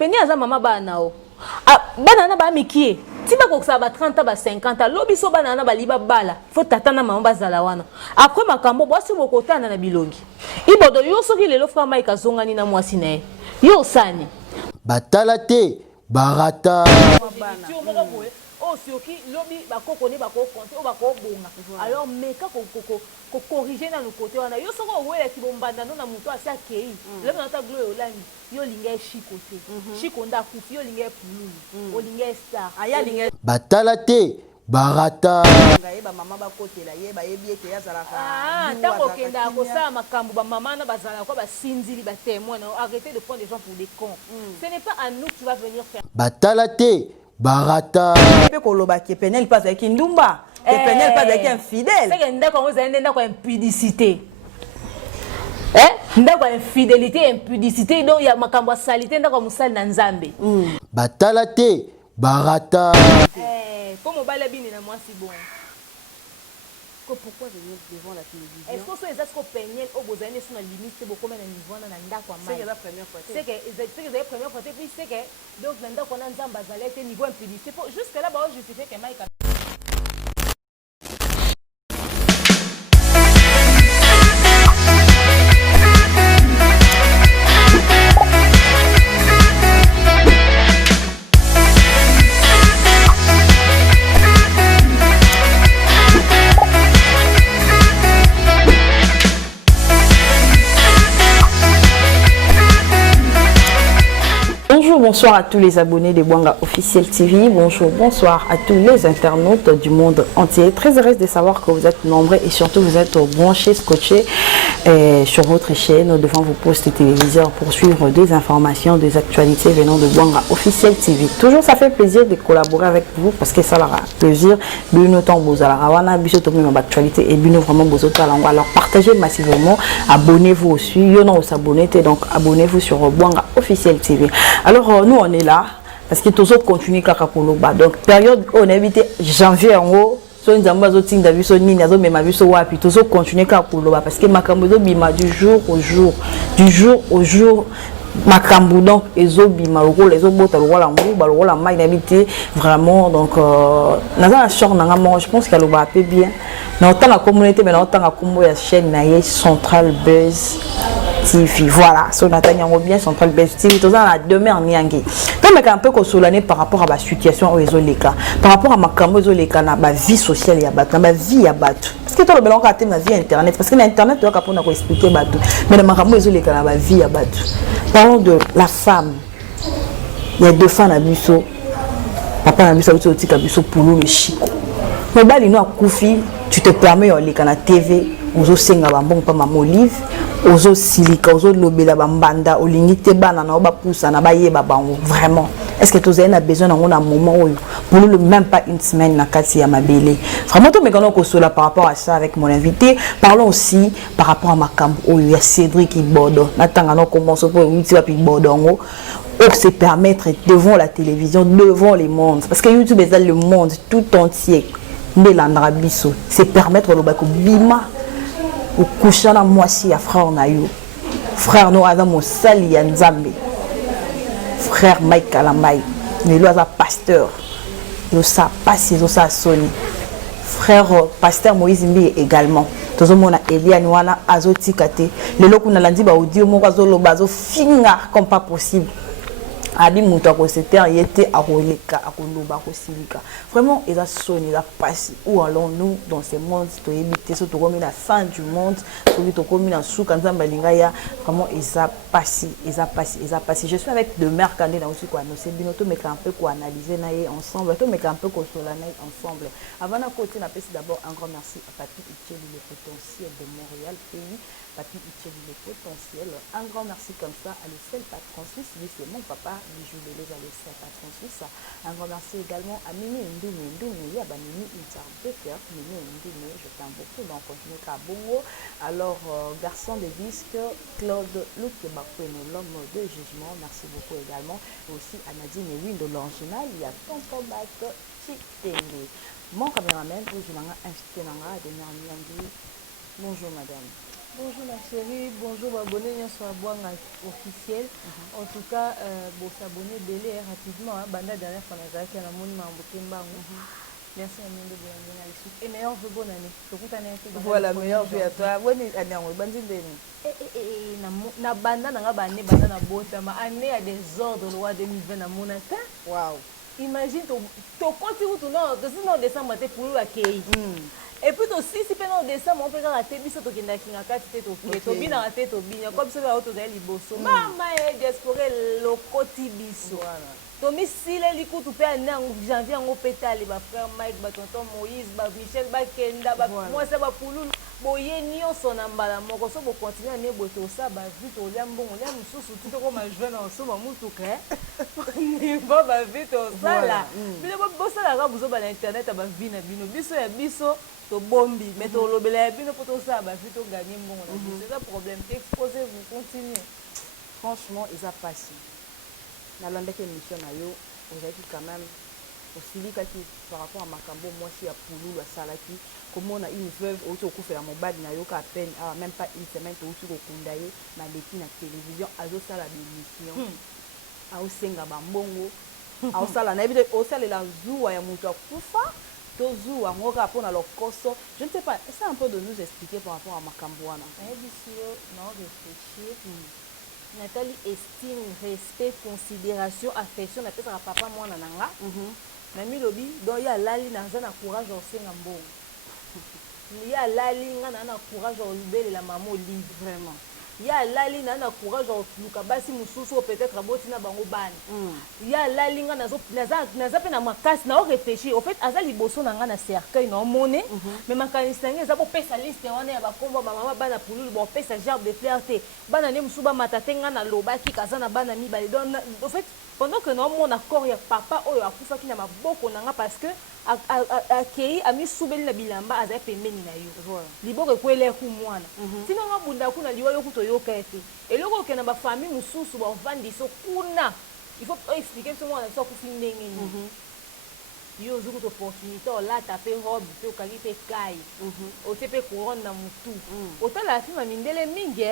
peni aza mama bana o. Bana na ba mikie. Ti ba ko sa ba 30 ba 50 lobi so bana na ba liba bala. Faut tata na mama bazala wana. Après makambo bosi bokotana na bilongi. Ibodo yo soki lelo fra mai kazongani na mwasi na ye. Yo sani. Batala te barata. Oh sioki lobi bakoko ne bako compter o bako bonga. Alors meka ko corriger na le côté wana. Yo soko wele ti bombanda no na muto asa kei. Le na ta gloire olani. Yo linga chikote. Chikonda kufi yo linga pululu. O linga star. Aya linga batala te barata. Ba mama ba kotela ye ba yebi ete yazalaka. Tango kenda ko sa makambo ba mama na bazala ko ba sinzili ba témoin. Arrêtez de prendre des gens pour des cons. Ce n'est pas à nous que tu vas venir faire. Batala te barata. Pe ko loba ke penel pas avec ndumba. Et penel pas avec infidèle. C'est que ndako vous avez ndako impudicité. Ndako infidélité, impudicité donc il y a makambo salité ndako musali na nzambe. Batala te barata. Comme on bala bini na moi si bon. Pourquoi venir devant la télévision? Est-ce que c'est ça qu'on peignait au besoin de sur la limite c'est beaucoup mais niveau na ndako mai. C'est la première fois. C'est que la première fois puis c'est que donc ndako na nzamba zalete niveau impudicité jusque là ba justifier que mai. Bonsoir à tous les abonnés de Bwanga Officiel TV. Bonsoir à tous les internautes du monde entier. Très heureuse de savoir que vous êtes nombreux et surtout vous êtes branchés, scotchés sur votre chaîne devant vos postes téléviseurs pour suivre des informations, des actualités venant de Bwanga Officiel TV. Toujours ça fait plaisir de collaborer avec vous parce que ça leur a plaisir. Actualité et vraiment alors partagez massivement, abonnez-vous aussi. Donc abonnez-vous sur Bwanga Officiel TV. Alors nous on est là parce que tous autres continuent à Koloba. Donc période on a évité janvier en haut. So nzamba zo tinda biso nini azo mema biso wapi tous autres continuent à Koloba parce que makambo zo bima du jour au jour makambo donc ezo bima les autres bota lokola nguba lokola mai d'habiter vraiment donc naza short nanga moi je pense qu'elle va peu bien dans tant la communauté mais dans tant la combo ya chaîne na ye Central Buzz TV voilà so natanya ngo bien Central Buzz TV tous la demeure niangi donc mais un peu consolé par rapport à la situation aux leka par rapport à makambo ezo leka na ba vie sociale ya bato na ba vie ya bato parce que toi le belon raté ma vie internet parce que l'internet tu vas pour expliquer bato mais le makambo ezo leka na ba vie ya bato. Parlons de la femme. Il y a deux femmes à Busso. Papa a Busso, a Busso pour le chico. Mais bah, il y a Koufi, tu te permets d'aller à la TV, aux Senga Bambon, pas ma olive, aux silica, aux lobela bambanda, aux lignités banana, aux poussa, na baye babang. Vraiment. Est-ce que tu as besoin d'un moment où, pour nous, même pas une semaine, na kasi à ma belle. Vraiment, tout me par rapport à ça avec mon invité. Parlons aussi par rapport à ma camp où il y a Cédric qui borde. Natangano commence pour YouTube puis bordongo. Pour se permettre devant la télévision, devant les mondes. Parce que YouTube est le monde tout entier. Melandra biso. C'est permettre le bako bima. Au couchant à moitié à frère Nayo. Frère no Adam au sali à Nzambe. Frère Mike Kalamai, mais lui a pasteur, il a passé, il a sonné. Frère pasteur Moïse Mbi également. Tout le monde a Eliane Wana Azotikate. Le lot qu'on a lundi ba audio mon raso lo bazo finga comme pas possible. Adi muta ko c'était il était à Roleka à Koloba ko Silika. Vraiment il a sonné, il a passé. Où allons-nous dans ce monde to éviter ce to comme la fin du monde, celui to comme na sou kanza balingaya. Vraiment il a passé. Je suis avec deux mères candidats aussi quoi nous c'est binoto mais un peu quoi analyser naé ensemble, to mais un peu ko solanaï ensemble. Avant à côté na pèse d'abord un grand merci à Papi Itcheli le potentiel de Montréal pays. Papi Itcheli le potentiel. Un grand merci comme ça à le seul patron suisse, lui c'est mon papa. Bijou les le seul patron suisse. Un grand merci également à Mimi Ndoumé, à Mimi Interbecker, Mimi Ndoumé, je t'aime beaucoup, donc continue à Bongo. Alors, garçon de disque, Claude Luc Bakweno, l'homme de jugement, merci beaucoup également. Et aussi à Nadine Ewin de l'original, il y a Tonton Bat Chitenge. Mon caméraman, je l'ai invité à Bonjour madame. Bonjour ma chérie, bonjour abonné sur Abwanga officiel. En tout cas, bon s'abonner belé rapidement. Banda dernière fois on a qui a la moni mambotemba. Merci à Mindo Bienvenue à l'issue. Et meilleur vœu bonne année. Voilà, meilleur vœu à toi. Bonne année, on va dire na banda na nga bane banda na botama année à des ordres loi 2020 na monata. Waouh. Imagine to konti ou non, de sinon décembre te pour la kei. Et puis aussi si pendant décembre on peut rater biso to kinda kinga kati te to bina rater to bina comme ça auto za liboso. Mama e diaspora lokoti biso. Voilà. Tomi sile likutu pe ana janvier ngo pétale ba frère Mike ba tonton Moïse ba Michel ba Kenda ba moi ça ba pululu boye nyonso na mbala moko so bo continuer ne boto sa ba vite olia mbongo olia mususu tuto ko ma jouer na so ba mutuka ni ba vite osala bino bo sala ka buzo ba na internet ba vie na bino biso ya biso to bombi mais to lobela ya bino po to sa ba vite to gagner mbongo na biso c'est ça problème exposez vous continuez franchement ils a passé nalandaki émission na yo ozalaki quand même osilikaki par rapport à makambo mwasi ya pululu asalaki komona une veuve outi okufela mobali na yo ka peine même pas une semaine touti kokunda ye naleki na télévision azosala bémission aosenga bambongo aosala na yebi te osalela zuwa ya moto akufa to zuwa yango kaka mpona lokoso je ne sais pas essaie un peu de nous expliquer par rapport à makambo wana nayebisi yo na réfléchir Nathalie estime, respect, considération, affection, na pesa papa mwana nanga. Na mi lobi donc ya lali na za na courage au senga mbongo. Ya lali nga na courage au libele la maman livre vraiment. Ya lali na courage au luka basi mususu peut-être aboti na bango bani. Ya lali nga naza pe na makasi na réfléchir. Au fait azali boso na nga na cercueil na monnaie mais makanisi na nga za bo pesa liste wana ya bakombo ba mama bana pululu bo pesa gerbe de flirté. Bana ne musuba matate nga na lobaki kaza na bana mibale. Donc au fait pendant que non mon accord ya papa oyo akufa ki na maboko na nga parce que akei ami soubeli na bilamba aza pembeni na yo liboko ekwele ku mwana tina nga bunda kuna liwa yo kuto yoka ete eloko ke na ba famille mususu ba vandi so kuna il faut expliquer ce mwana so ku finenge ni yo zuku to opportunité o la taper robe pe o kali pe kai o te pe couronne na mutu o tala afima mindele mingi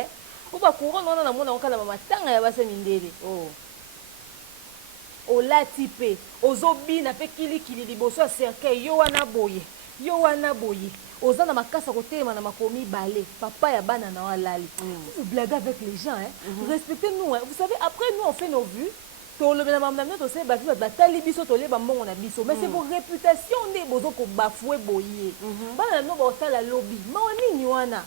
ko ba couronne wana na mona okala mama tanga ya basa mindele olati pe ozobina pe kilikili liboso ya cercueil yo wana boye oza na makasa kotelema na makomi balé papa ya bana na walali vous blaguez avec les gens respectez-nous vous savez après nous on fait nos vues tolobela mamna to se ba vie batali biso toleba mbongo na biso mais c'est vos réputations nde bozo ko bafouer boye bana no ba otala lobby maoni ni wana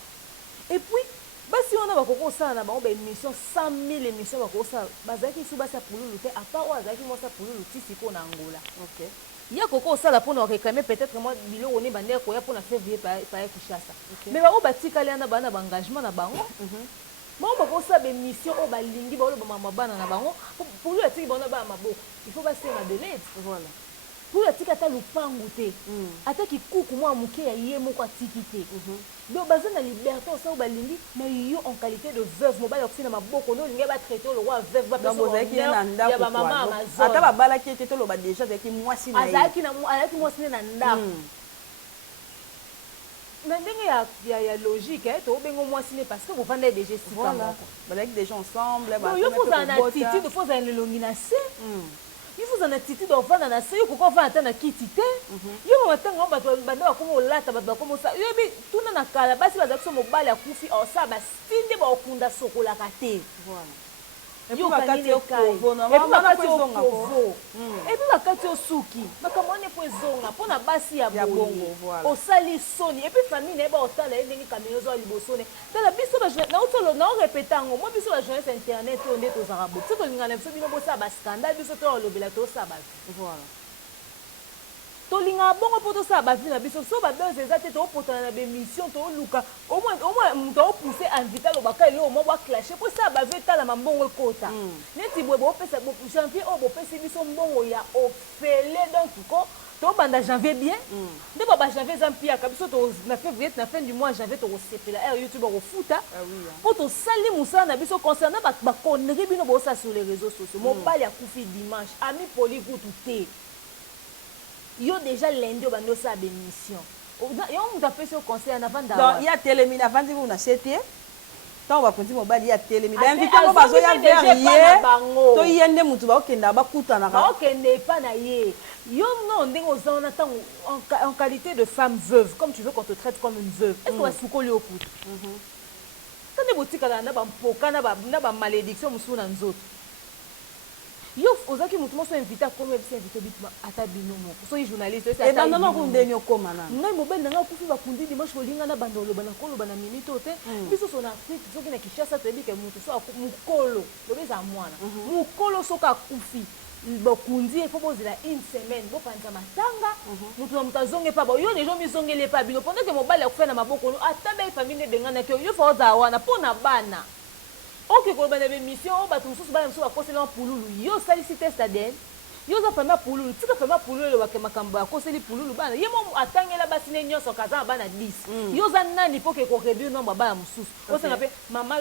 et puis basi on a bakoko sala na bango ba émission 100 000 émissions bakoko sala bazaki su basa pululu te à part o azaki mo sa pululu tisi ko na Angola OK ya koko sala pour nous réclamer peut-être moi bilo on est bandé ko ya pour na février pa Kinshasa mais ba o batika na bana ba engagement na bango bon bakoko sala émission o balingi ba lo ba mama bana na bango pour lui atiki bana ba maboko il faut baser na de l'aide voilà pour atika ta lupangu te ataki kuku mwa muke ya ye moko atiki te donc baza na liberté osa balingi mais yo en qualité de veuve mobali okufina maboko no lingi ba traiter le roi veuve ba pesa ya ba mama amazon ata ba bala ki te to lo ba déjà avec mwasi na azaki mwasi na ndako mais ndenge ya logique to bengo mwasi ne parce que vous vendez déjà si comme ça avec des gens ensemble ba yo faut en attitude faut en longinase il faut en attitude d'enfant na se yo ko fa atana kiti te yo matanga bato banda ba komo lata bato ba komo sa yo bi tuna na kala basi baza ko mobali akufi o sa ba stinde ba okunda sokola kate voilà et puis bakati yo kovo na mama po zonga po et puis bakati yo suki bakamone po zonga pona basi ya bongo o sali soni et puis famille ne ba otala ndenge kamera zo liboso ne tala biso ba na otolo na repetango mo biso ba journaliste internet to nde to zarabu to lingana biso bino bosa ba scandale biso to lobela to sa ba voilà tolinga bongo po to sa ba vie na biso so ba beze za te to potana na be mission to luka au moins mto pousser inviter lo baka lo mo ba clasher po sa ba vie tala mambongo kota neti boye bo pesa bo janvier o bo pesa biso mbongo ya ofele donc ko to banda janvier bien nde ba janvier zampia ka biso to na février na fin du mois janvier to sepela YouTube ko futa po to sali musa na biso concernant ba connerie bino bo sa sur les réseaux sociaux mo bali ya kufi dimanche ami poli kutu te yo déjà lundi bando sa bémission yo on t'a fait ce conseil en avant d'avoir donc il y a télémina avant vous na c'était tant bakonzi mobali ya télé mi ba invité Ate- mo bazo ya azongi déjà vers epai na bango. to yende mutu ba okenda ba kutana ka baokende epa na ye yo non ndenge oza wana ntango en qualité de femme veuve comme tu veux qu'on te traite comme une veuve est ce que basukoli yo kutu tande botikala na bampoka na bamalédiction mosusu na nzoto yo ozalaki motu moso invité akomi ebisi invité bituma ata bino moko soki journaliste ebandana kundeni okoma nana ngai mobali nanga akufi bakundi dimanche kolinga na banda oloba na koloba na minute oyo te biso so na afrique soki na kishasa toyebi ke motu so mokolo lobi eza mwana mokolo soki akufi bokundi efo bozela une semaine bopanza matanga motu na moto azonge pa yo deja mizongeli epa bino pendant ke mobali akufi na maboko ata belle famille nebenganaki yo fa ozala wana mpo na bana oke koloba na bemission oyo bato mosusu bana mosusu bakoseli pululu yo osalisi test ADN yo oza fami ya pululu tika fami ya pululu elobake makambo akoseli pululu bana ye mo atangela basi ne nyonso kaza na bana 10 yo oza nani mpo ke koreduire nombre ya bana mosusu osanga mpe mama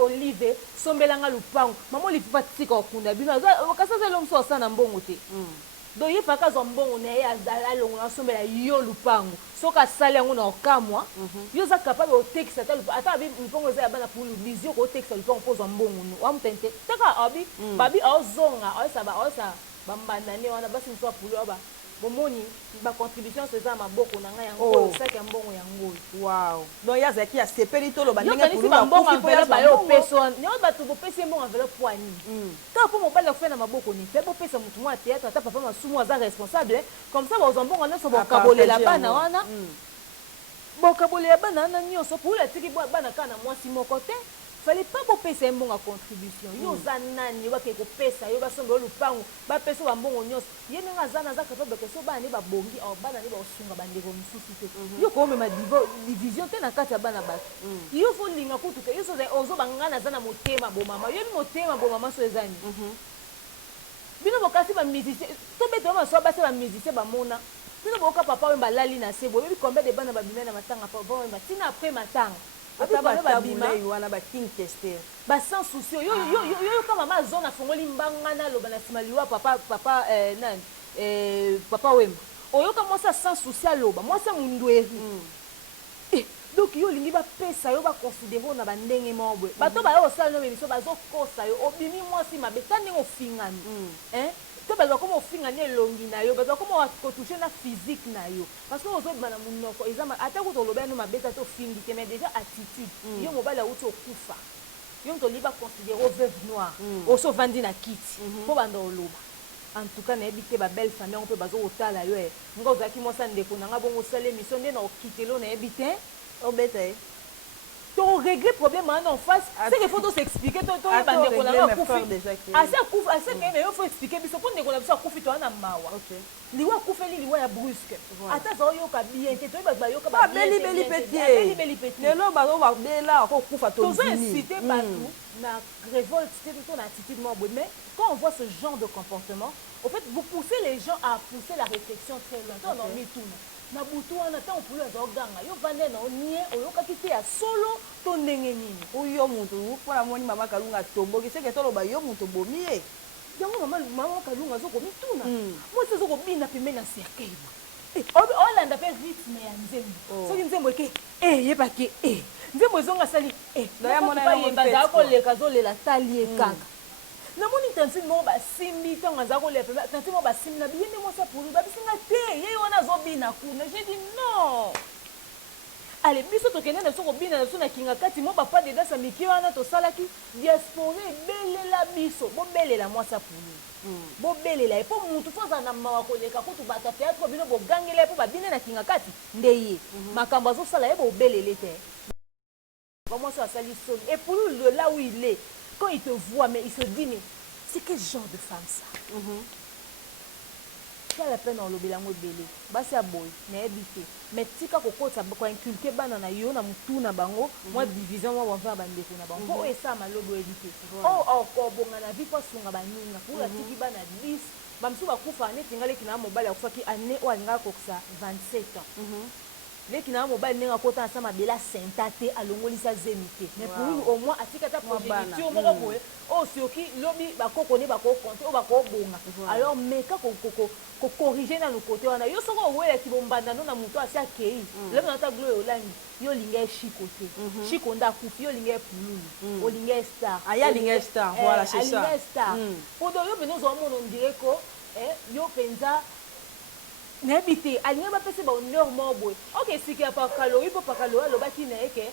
olive sombelanga lupango mama olive mpa tika okunda bino kasi aza elo mosusu asala na mbongo te donc ye faka azwa mbongo na ye alongo asombela yo lupango soki asali yango na okamwa yo oza capable otekisa ata abi lupango eza ya bana pulu bizi oko otekisa lupango mpo ozwa mbongo wamutani te taka abi babi aozonga aosa bambandane wana basi mosu apulu aba bomoni bacontribution so eza na maboko na ngai yango osaki ya mbongo yango wow donc ye azalaki asepeli toloba ndenge pulu bambongo enveloppe bayo opesa wana nio bato bopesi ye mbongo enveloppe wani kaka mpo mobali akufe na maboko ni mpe bopesa motu mwa théâtre ata papa masumu aza responsable comme ça bozwa mbongo nyonso bokabolela bana wana bokabolela bana wana nyonso pulu atiki bana kaka na mwasi moko te fallait pas bopesa ye mbongo ya contribution yo oza nani yo bakee kopesa yo basomba yo lupango bapesa yo bambongo nyonso ye ndenge aza na aza capable ke so bana nde babongi bana nde baosunga bandeko mosusu te yo koomema division te na kati ya bana bato yo folinga kutu ke yo so ozobanga na aza na motema bomama yoyebi motema bomama so ezani bino bokasi bamusicien tobete bamaso basi bamusicien bamona bino boyoka papa oyo balali na se boyebi combien de bana babima na matanga papa oyo batina après matanga wana baking tester basan souci yo kama mama azona afongoli mbanga naloba na nsima liwa papa nani papa wemba oyoka mwasi sans souci aloba mwasi mundweri donc yo olingi bapesa yo baconsidere na bandenge moko boye bato bayo osala no bebiso bazokosa yo obimi mwasi mabe ta ndenge ofingani to bato bakoma ofingani elongi na yo bato bakoma kotouche na physique na yo parce que ozobima na monoko eza ata kuta olobea no mabe ta te ofingi te mais déjà attitude yo mobali awuti okufa yo moto oli baconsidere o veuve noire oso ovandi na kiti mpo banda oloba en tout cas nayebi te babelle famille yango mpe bazokotala yo nga ozalaki mwasi ndeko na nga bongo osala émission nde na okitelo nayebi te obeta ye to régler problème en face c'est qu'il faut to s'expliquer to bandeko na nga kufi assez que yo faut expliquer biso po ndeko na biso akufi to wana mawa liwa akufeli liwa ya brusque ata za oyoka bien te toyeba bayoka babeli peti lelo bazo babela akokufa tozo inciter bato na révolte to na attitude moko boye mais quand on voit ce genre de comportement au fait vous poussez les gens à pousser la réflexion très loin to on met tout na butu wana ntango pulu azoganga yo vande na onie oyokaki te ya solo to ndenge nini oyo motu mpona moni mama kalunga atomboki seke toloba yo moto obomi ye yango mama kalunga azokomituna mwasi azokobina pembeni na cercueil olanda mpe rythme ya nzembo soki nzembo eke yebake nzembo ezonga asali bazala koleka azolela tali ye kaka namoni tantine moko basimbi ntango aza kolela pembe tantine moko basimbi na biye nde mwasi apulu babisinga te ye wana azobina kuna je dis non ale biso tokende na biso kobina na biso na kinga kati mo bapa de danse mike wana tosalaki diaspora ebelela biso bobelela mwasi apulu bobelela ye mpo mutu fo azala na mawa koleka kutu bato ateatre po bino bogangela ye mpo babine na kinga kati nde ye makambo azosala ye bobelele te bamwasi asali soni epulu là où il est. Quand il te voit, mais il se dit, mais c'est quel genre de femme ça? Quelle la peine en l'obelango belé? Bah c'est à boy, mais habité. Mais si quand on ça quoi inculquer banana yo na mutu na bango, moi division moi on va bande ko na bango. Oh et ça ma lobo habité. Oh ko bonga na vie pas sunga baninga pour la tiki bana 10. Bamsu ba kufa ne tingale kina mobile akufa ki année o alinga koksa 27 ans. leki na mobali nenga kota ensemble bela sentate alongolisa zemite mais pour lui au moins atika ta progéniture moko boye o sioki lobi bakoko ne bako compter o bako bonga alors meka ko corriger na no côté wana yo soko wele ki bombanda no na muto asia kei le na ta gloire olangi yo linga chikote chikonda kufi yo linga pululu o linga star aya linga star voilà c'est ça linga star pour yo beno zo mono ndire ko yo penza n'habité alinga ba pese ba honneur mo boy OK siki pa kalori po pa kalori lo ba ki na eke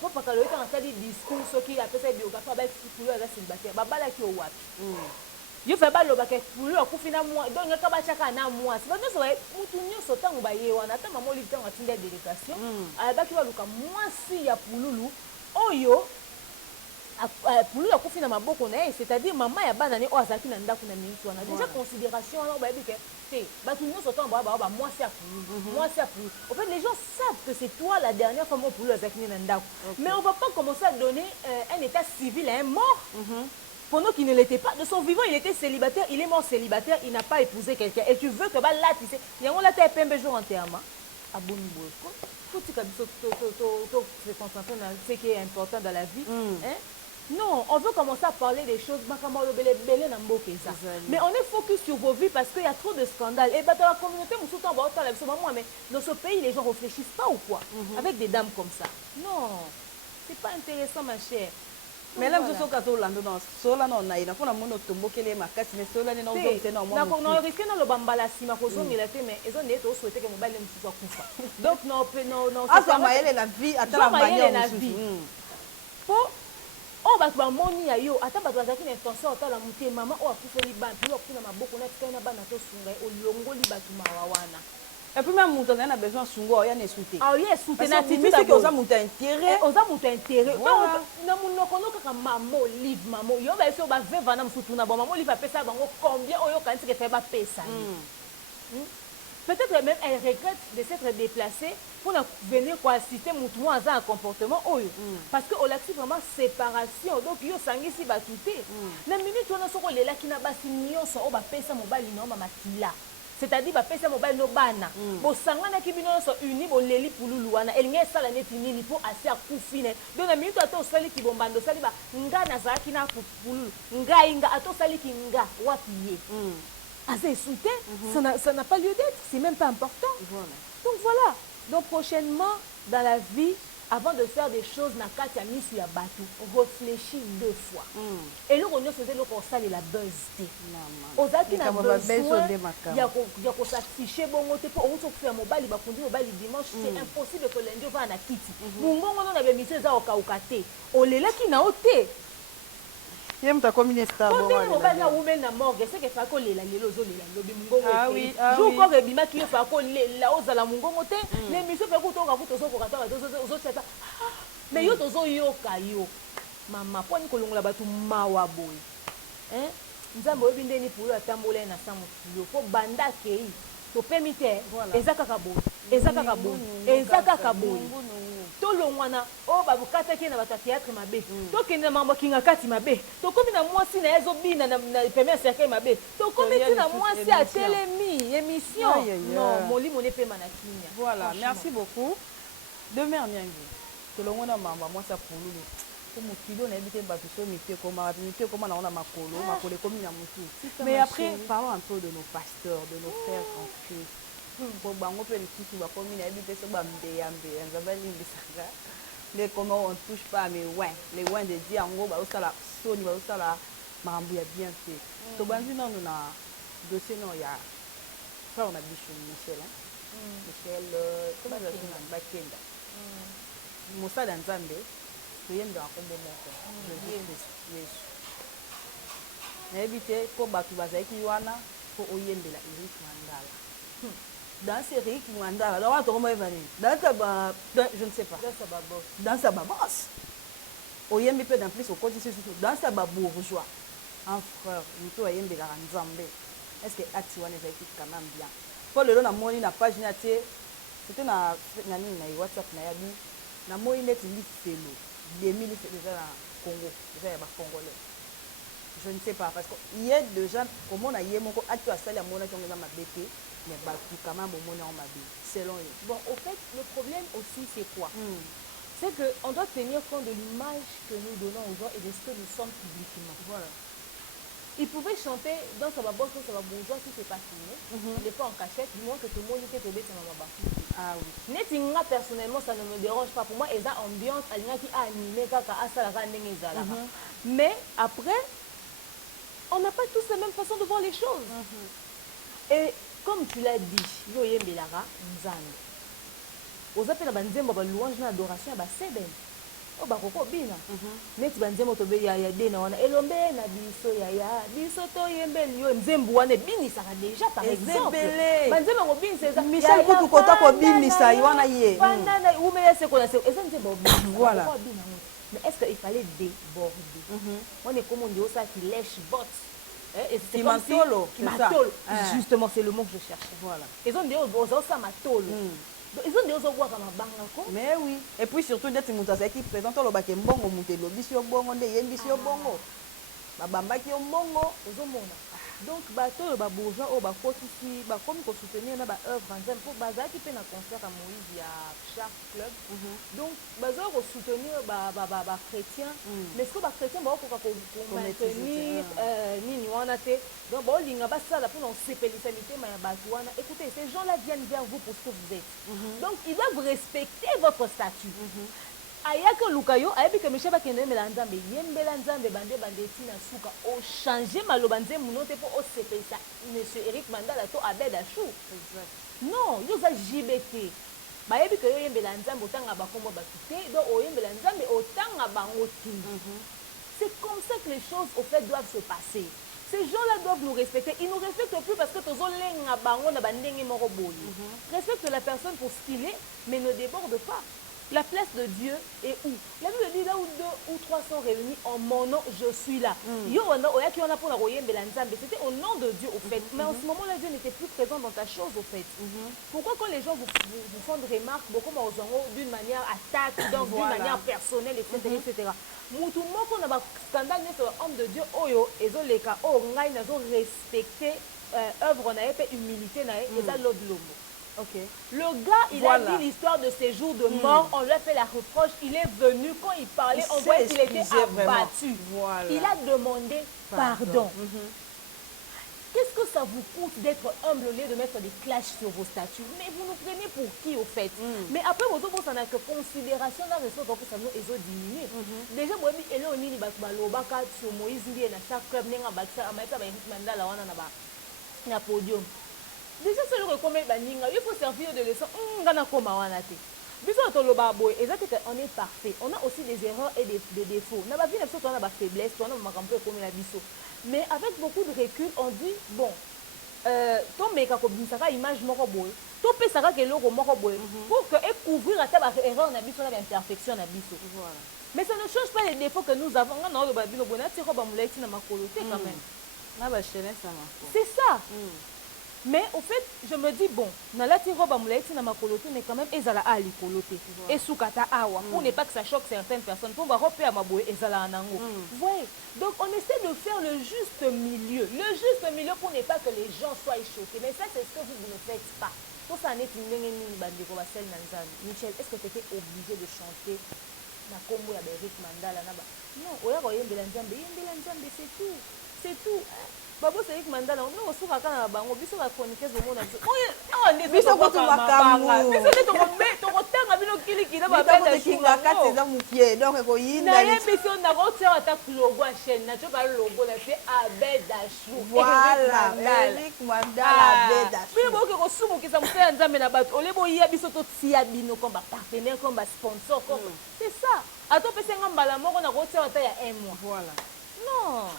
po pa kalori quand ça dit discours soki a pese biographie ba pour la célibataire ba bala ki o wapi yo fa ba lo ba ke pour lo ku fina moi donc ka ba chaka na moi c'est pas so mutu nyoso tango ba ye wana ta mama oli tango atinda délégation ba ki ba luka moi si ya pululu oyo pululu akufina maboko na ye c'est-à-dire mama ya bana ne o azaki na ndako na mintu wana déjà considération wana ba bike te batu nyoso tango ba moi si ya pululu moi si ya pululu en fait les gens savent que c'est toi la dernière femme au pululu azaki na ndako mais on va pas commencer à donner un état civil à un mort pendant qu'il ne l'était pas de son vivant il était célibataire il est mort célibataire il n'a pas épousé quelqu'un et tu veux que ba là tu sais yango la ta pembe jour enterrement aboni boyko faut que to se concentrer dans ce qui est important dans la vie hein. Non, on veut commencer à parler des choses, mais on est focus sur vos vies parce qu'il y a trop de scandales. Et dans la communauté, mais dans ce pays, les gens ne réfléchissent pas ou quoi avec des dames comme ça. Non, c'est pas intéressant, ma chère. Mais là, je suis au Lando, Sola non, il faut la monotombo qui est ma casse, mais Sola non, c'est normal. On a risqué dans le bambala si ma cause mais ils ont été souhaité que mon bail ne soit coupa. Donc, non, ah, ça m'a la vie, attends la manière la vie. Oh bato ba moni ya yo ata bato azaki na intention otala muté mama o akufeli bantu yo kuna maboko na tika na bana to sunga olongoli bato mawa wana et puis même muto na besoin sungo ya ne souté ah yes souté na timi c'est que oza muto intérêt donc na munoko no kaka mamo live mamo yo ba so ba veva na musutu na bon mamo live apesa bango combien oyo kanti ke fait ba pesa peut-être même elle regrette de s'être déplacée pour venir assister mutumo à un comportement parce que on a vraiment séparation donc yo sangisi batouté na minute on a soko lela kina basi nyonso o ba pesa mobali no mama kila c'est-à-dire ba pesa mobali no bana bo sangana ki bino so uni bo leli pululu wana elinga sala neti nini pour asi akufine donc na minute ato sali ki bombando sali ba ngana za kina pululu nga ato sali ki nga wapi ye ça n'a pas lieu d'être, c'est même pas important. Voilà. Donc voilà. Donc prochainement, dans la vie, avant de faire des choses, Nakati a mis sur la bateau, réfléchis 2 fois. Et là, on faisait le constat de la buzzité. Aux qui n'a besoin, il y a qu'on s'afficher, bon, on peut faire mobile, il va conduire mobile dimanche, c'est impossible que lundi va à Kiti. Bon, on a des missions à Okaukate. On est là qui n'a ôté. Il y a un combien star bon mobali na women na morgue c'est que fa ko lela lelo zo lela lobi mungongo te jour ko rebima ki fa ko lela ozala mungongo te les missions fa ko to ka ko zo ko kata zo chata mais yo to zo yoka yo mama poni ko longola batu mawa boy hein nzambo obi ndeni pour atambola na samu yo ko banda kei to permite ezaka kabo to longwana o babukata ki na bata théâtre mabe to kende mambo kinga kati mabe to komi na mwasi na ezo bina na premier cercle mabe to komi na mwasi a telemi émission non molimo ne pe manakinya. Voilà, merci beaucoup. Demain nyangi to longwana mamba mwasi a pululu ko mokilo na ebite bato so mité comme na ona makolo komi na mutu. Mais après parlons un peu de nos pasteurs, de nos frères en Christ. Pour bango pe lisusu ba komi na ebite so ba mbeyambe nzabali mbisaka les comment on touche pas mais ouais les loin de dire en gros ba osala soni ba osala makambo ya bien fait to banzi na dossier no ya frère na bicho Michel comment ça se nomme Bakenda mosala nzambe to yendo akombo moko Yesu na ebite po batu bazaki wana po oyembela Eric Mandala dans ces riz qui mandala alors comment il va dans je ne sais pas dans sa boss au yembi peut en plus au côté dans sa bourgeois un frère nous ayembe la nzambe est-ce que atiwana va être quand même bien pour le na moni na page na té c'était na nani na WhatsApp na yabi na moni net li felo 2000 déjà na Congo déjà ya ba congolais Je ne sais pas, parce qu'il y a des gens, comme on a dit, tu as salé à mon action, ma bébé, mais quand même, au moment où ma bébé, selon eux. Bon, au fait, le problème aussi, c'est quoi? C'est qu'on doit tenir compte de l'image que nous donnons aux gens et de ce que nous sommes publiquement. Voilà. Il pouvait chanter dans sa bosse, dans sa bourgeois, si c'est pas filmé. Il n'est pas en cachette, du moins que tout le monde était tombé sur ma baba. Ah oui. Netinga, personnellement, ça ne me dérange pas. Pour moi, il y a une ambiance, il y a qui a animé, mais après, on n'a pas tous la même façon de voir les choses. Et comme tu l'as dit, Yoye Belara, Nzambe. Aux appels à Banzembo, louange na adoration, à Seben. Oh, bah, koko bina. Neti Banzembo tobe ya dena wana. Elombe na biso ya biso to yembe liyo Nzembo wana bini ça déjà par exemple. Banzembo ko bini c'est ça. Michel Koutou kota ko bini ça wana ye. Banana ou mais c'est qu'on a c'est Nzembo bini. Voilà. Mais est-ce qu'il fallait déborder? On est comme on dit ça qui lèche botte. Et c'est comme si qui matolo. Justement, c'est le mot que je cherche. Voilà. Ils ont dit aux ça matolo. Ils ont dit aux voir comme un bangako. Mais oui. Et puis surtout d'être moutassé qui présente le bac mbongo moutelo bisio bongo nde yembisio bongo. Babamba qui mbongo aux hommes. Donc bateau ba bourgeois au ba ici ba comme pour soutenir na ba œuvre en exemple pour baza qui fait un concert à Moïse il y a Shark Club. Donc baza pour soutenir ba chrétien mais ce que ba chrétien ba ko maintenir nini wana te donc ba linga ba ça pour non sépelisalité ma ba wana écoutez ces gens là viennent vers vous pour ce que vous êtes. Donc ils doivent respecter votre statut. Ayaka lukayo ayebi ke Michel bakende mela nzambe yembela nzambe bande tina suka o changer maloba nzembo note po o sepesa monsieur Eric Mandala to Abed Achou. Non, yo za JBT. Bayebi ke yo yembela nzambe otanga bakombo bakite donc o yembela nzambe otanga bango ti. C'est comme ça que les choses au fait doivent se passer. Ces gens-là doivent nous respecter. Ils ne nous respectent plus parce que tozo lenga bango na bandenge moko boye. Respecte la personne pour ce qu'il est mais ne déborde pas. La place de Dieu est où? La Bible dit là où 2 ou 3 sont réunis en mon nom, je suis là. C'était au nom de Dieu au fait. Mais en ce moment-là, Dieu n'était plus présent dans ta chose au fait. Pourquoi quand les gens vous font des remarques, beaucoup d'une manière attaque, d'une manière personnelle, etc. etc. Mutu moko na ba scandale sur homme de Dieu oyo ezoleka o ngai nazo respecter œuvre na épée humilité na eza l'autre lomo. Okay. Le gars, il a dit l'histoire de ses jours de mort, on lui a fait la reproche, il est venu, quand il parlait, on voit qu'il était abattu. Voilà. Il a demandé pardon. Qu'est-ce que ça vous coûte d'être humble au lieu de mettre des clashs sur vos statuts? Mais vous nous prenez pour qui au fait? Mais après, vous ça n'a que considération dans le sens où ça nous est diminué. Déjà, moi, il y a un baka sur Moïse, il y a chaque club, il y a un podium. Déjà, c'est le recommandé, il faut servir de leçon. On est parfait. On a aussi des erreurs et des défauts. On a des faiblesses, on a mais avec beaucoup de recul, on dit, bon, ton meka ko bimisaka image moko boy to pesaka keloko moko boy pour que couvrir à ta erreur na biso na imperfection na biso. Voilà. Mais ça ne change pas les défauts que nous avons. On a babino bona tiro ba mulaiti na makolo te quand même. Na ba chene ça ma. C'est ça. Mais au fait, je me dis, bon, mais quand même, ils allaient à l'icoloté. Et soukata awa, pour ne pas que ça choque certaines personnes, pour voir à Maboué, ils allaient en ango. Vous voyez? Donc, on essaie de faire le juste milieu. Le juste milieu pour ne pas que les gens soient choqués. Mais ça, c'est ce que vous ne faites pas. Pour ça, Michel, est-ce que tu étais obligé de chanter na kombo ya Eric Mandala? Non, c'est tout. C'est tout. Babo c'est Eric Mandala, on se voit quand bango biso la chroniqueuse au monde entier. Oh, biso ko to makambo. Biso to tanga bino kiliki na ba bela kinga kati za mukie donc ko yinda. Na biso na ko tsara ta logo a chaîne, na to ba logo la fait Abed Achou. Voilà, Eric Mandala Abed Achou. Biso ko sumu ki sa mutela nzambe na bato. Ole bo ya biso to tia bino comme partenaire comme sponsor comme. C'est ça. Ato pese ngambala moko na ko tsara ta ya 1 mois. Voilà. Non.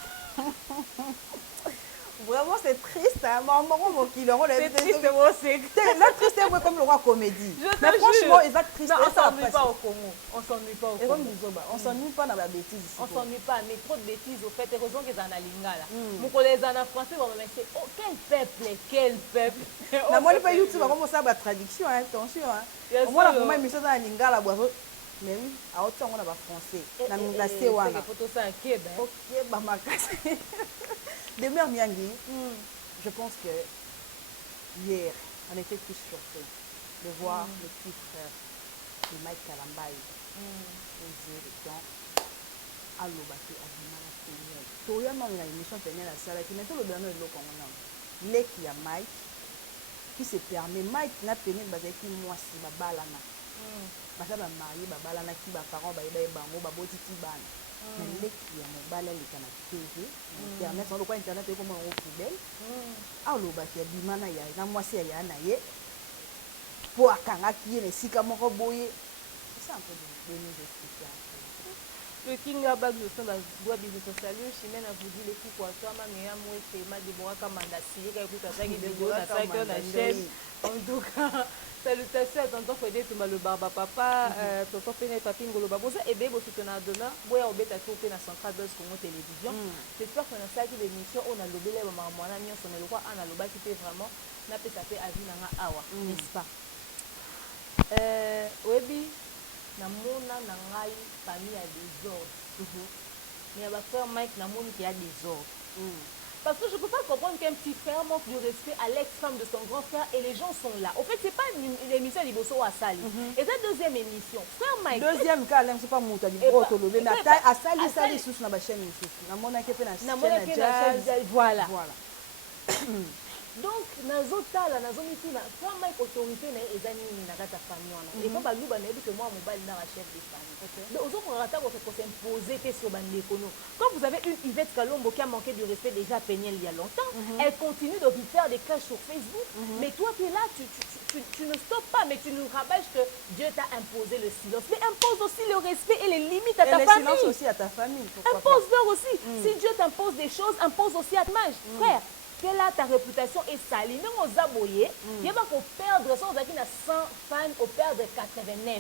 Vraiment, c'est triste. Hein? C'est triste, moi, c'est triste, c'est comme le roi comédie. Mais franchement, ils sont tristes. On s'ennuie pas au Congo. On s'ennuie pas au Congo. On s'ennuie pas dans la bêtise. On s'ennuie pas, mais trop de bêtises au fait. Heureusement qu'ils en ont lingala. Mon collègue en français, on va me dire, oh, quel peuple. Mais moi, pas YouTube, on commence à la traduction, attention. Moi, la première émission dans la lingala, mais oui aotango na ba français na c'est se wana photo ça keba OK ba makasi Demer Miangi je pense que hier on était tous surpris de voir le petit frère de Mike Kalambai poser le temps à l'obaki à Dimana Peniel. Toya m'a mis l'émission Peniel à Sala qui met tout le bien le commandant. L'équipe à Mike qui se permet Mike n'a Peniel basé qui moi si ma balana. Parce que ma marié ma balana qui ma parent ba eba bango ba boti ti bana. Mais l'équipe à mon balana les canaux TV. Internet sans le quoi internet est comme un poubelle. À l'obaki à Dimana ya na moi si ya na ye. Pour akanga qui est sika moko boye. C'est un peu de nous expliquer. Le King Abag le son doit bien se saluer Chimène a vous dit les coups quoi toi ma meilleure moi c'est ma Déborah Kamanda si il écoute ça qui vidéo na ça que la chaîne en tout cas salutations à tonton Fredé Tumba le barba papa tonton Pene Papi Ngolo Babosa et bébé aussi ton adonna boya obeta tout pe na centrale de Congo télévision j'espère que na ça qui l'émission on a lobelé maman moi na nyonso na lokwa ana loba qui fait vraiment na pe ça fait avis na awa n'est-ce pas webi namona na ngai famille ya désordre mais ya bafrère Mike namoni qu'il y a désordre parce que je peux pas comprendre qu'un petit frère manque de respect à l'ex-femme de son grand frère et les gens sont là. Au fait, c'est pas une émission d'Iboso ou Asali. Et c'est la deuxième émission. Frère Mike. Deuxième cas, c'est pas mon tadi. Mais Asali sous na chaîne sous. Na mona ke pe na chaîne. Voilà. Donc nazotala nazomitina frère Mike autorité na ezani na kata famille wana et quand baluba na yebi que moi mobali na chef de famille donc ozo rata ko s'imposer que sur bande écono quand vous avez une Yvette Kalombo qui a manqué du respect déjà à Peniel il y a longtemps elle continue de faire des clashs sur Facebook mais toi tu es là tu ne stoppes pas mais tu nous rabâches que Dieu t'a imposé le silence mais impose aussi le respect et les limites à ta famille. Le silence aussi à ta famille. Impose-leur aussi si Dieu t'impose des choses impose aussi à ta mage frère. Que là ta réputation est salie. Même aux aboyés, il y a pas qu'on perdre ça, on a dit 100 fans, au perdre 89.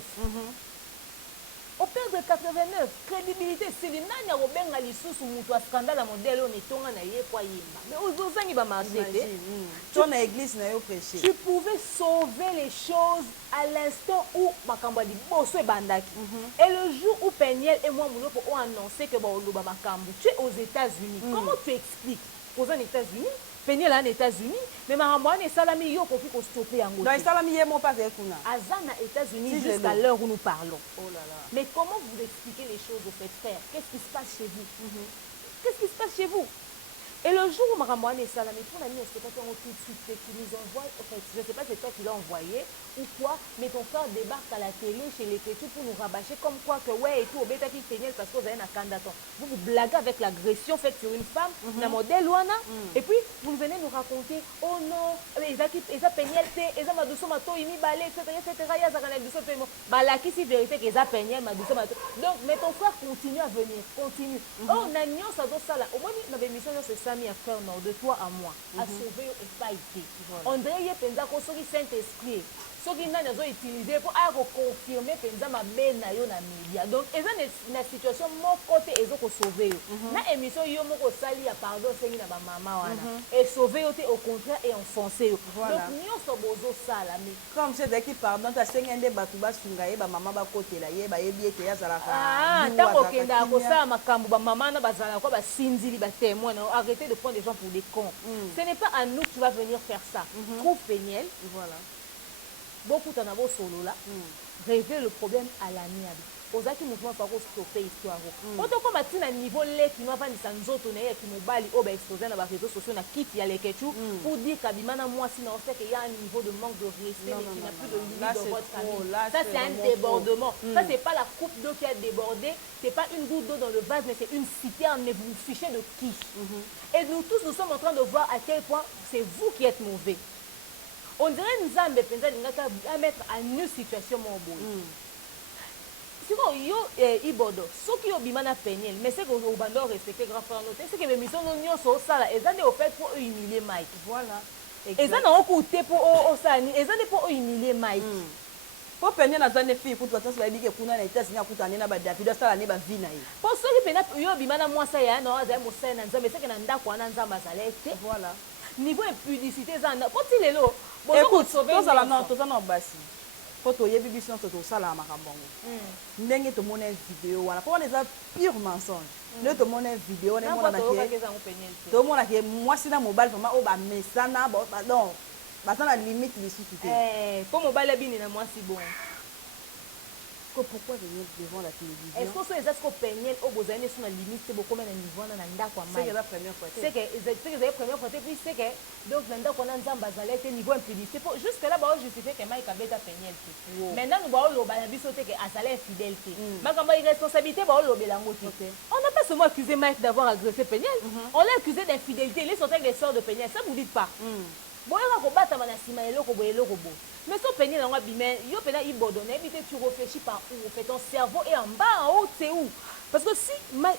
Au perdre 89, crédibilité, c'est les nani à Robin à l'issue sous mon scandale à modèle, on est tombé à y quoi yéba. Mais aux autres, il va marcher. Ton église n'a pas prêché. Tu pouvais sauver les choses à l'instant où Makambo dit Bosso et Bandaki. Et le jour où Peniel et moi, Mouloko ont annoncé que Baoloba Makambo, tu es aux États-Unis. Comment tu expliques? Aux États-Unis, Peniel aux États-Unis, mais Maramouane et Salami yo kofi ko stopper en dans Salami yé mon pas avec nous. Azana États-Unis jusqu'à l'heure où nous parlons. Oh là là. Mais comment vous expliquez les choses au fait frère? Qu'est-ce qui se passe chez vous? Qu'est-ce qui se passe chez vous? Et le jour où Maramouane et Salami, ton ami, est-ce que tu as tout de suite qui nous envoie, en fait, je ne sais pas si c'est toi qui l'as envoyé ou quoi, mais ton frère débarque à la télé chez les Kétus pour nous rabâcher comme quoi que ouais et tout, au bêta qui Peniel parce que vous avez un candidat. Vous vous blaguez avec l'agression faite sur une femme, la modèle Luana, et puis vous venez nous raconter, oh non, ils ont Peniel, ils ont Madousso Mato, ils ont balé, etc. Il y a Zakanek Dousso, balaki si vérité qu'ils ont Peniel, Madousso Mato. Donc, mais ton frère continue à venir, continue. Oh, Nagnon, ça doit ça là. Au moins, dans l'émission, c'est Sami à faire nord, de toi à moi, à sauver et pas été. André Yepenza, Kosoki Saint-Esprit. Ce qui n'a pas utilisé pour confirmer que nous avons mis dans média. Donc, ils ont une situation mon côté ils ont sauvé. Na émission yo moko sali ya pardon c'est na ba maman wana. Et sauver au contraire et enfoncer. Donc nous sommes bozo sala mais comme c'est dès qui pardon ta sengende batuba sungaye ba maman ba côté là ye ba yebi ke ya zalaka. Ah, tant que kenda ko sa makambo ba maman na bazala ko ba sinzili ba témoin. Arrêtez de prendre des gens pour des cons. Ce n'est pas à nous que tu vas venir faire ça. Trouve Peniel. Voilà. Beaucoup t'en avons solo là, régler le problème à l'amiable. Aux qui mouvement par stopper l'histoire. Autant comme à niveau là qui m'a vendu sans autres qui me bali au exposé dans les réseaux sociaux na kit y a les ketchup pour dire qu'abimana moi si on sait qu'il y a un niveau de manque de respect mais qu'il n'y a plus de limite dans votre famille. Ça c'est un débordement. Ça c'est pas la coupe d'eau qui a débordé, c'est pas une goutte d'eau dans le vase mais c'est une citerne mais vous fichez de qui. Et nous tous nous sommes en train de voir à quel point c'est vous qui êtes mauvais. On dirait nous avons besoin de mettre à une situation moins bonne. Si vous avez Ibodo, ceux qui ont bimana Peniel, mais c'est que vous avez respecté grand frère noté, c'est que mes missions non sont ça là, ils ont fait pour humilier Mike. Voilà. Ils ont coûté pour Osani, ils ont pour humilier Mike. Pour Peniel na zane fille pour toi ça va dire que kuna na États-Unis akutana na ba David ça la ne ba vie na ye. Pour ceux qui pena yo bimana moi ça ya no za mo ça na nzambe c'est que na ndako na nzamba zalete. Voilà. Niveau Impudicité ça quand il est là. Écoute, tous à la non, tous à non bassi. faut toyebi biso nyonso tosala makambo yango ndenge tomona video wana mpo wana eza pure mensonge nde tomona video wana tomona ke mwasi na mobali vraimen oyo bamesana donc baza na limite lisusu te mpo mobali abini na mwasi bon pourquoi venir devant la télévision? Est-ce que c'est ça que Peniel au besoin de son limite c'est beaucoup mais niveau na nda kwa mai. C'est la première fois. C'est que la première fois puis c'est que donc nda kwa nzamba zalete niveau impudicité pour jusque là ba justifier que mai kabeta Peniel. Maintenant nous ba lo ba biso te que azalé infidèle te. Makamba irresponsabilité ba lo belango te. On n'a pas seulement accusé Mike d'avoir agressé Peniel, on l'a accusé d'infidélité, il est sorti avec les sœurs de Peniel, ça vous dites pas. Boyaka ko bata bana sima eloko boyeloko bo. Mais so Peniel nga bimé, yo pena ibodone, bité tu réfléchis par où, en fait ton cerveau est en bas, en haut, c'est où? Parce que si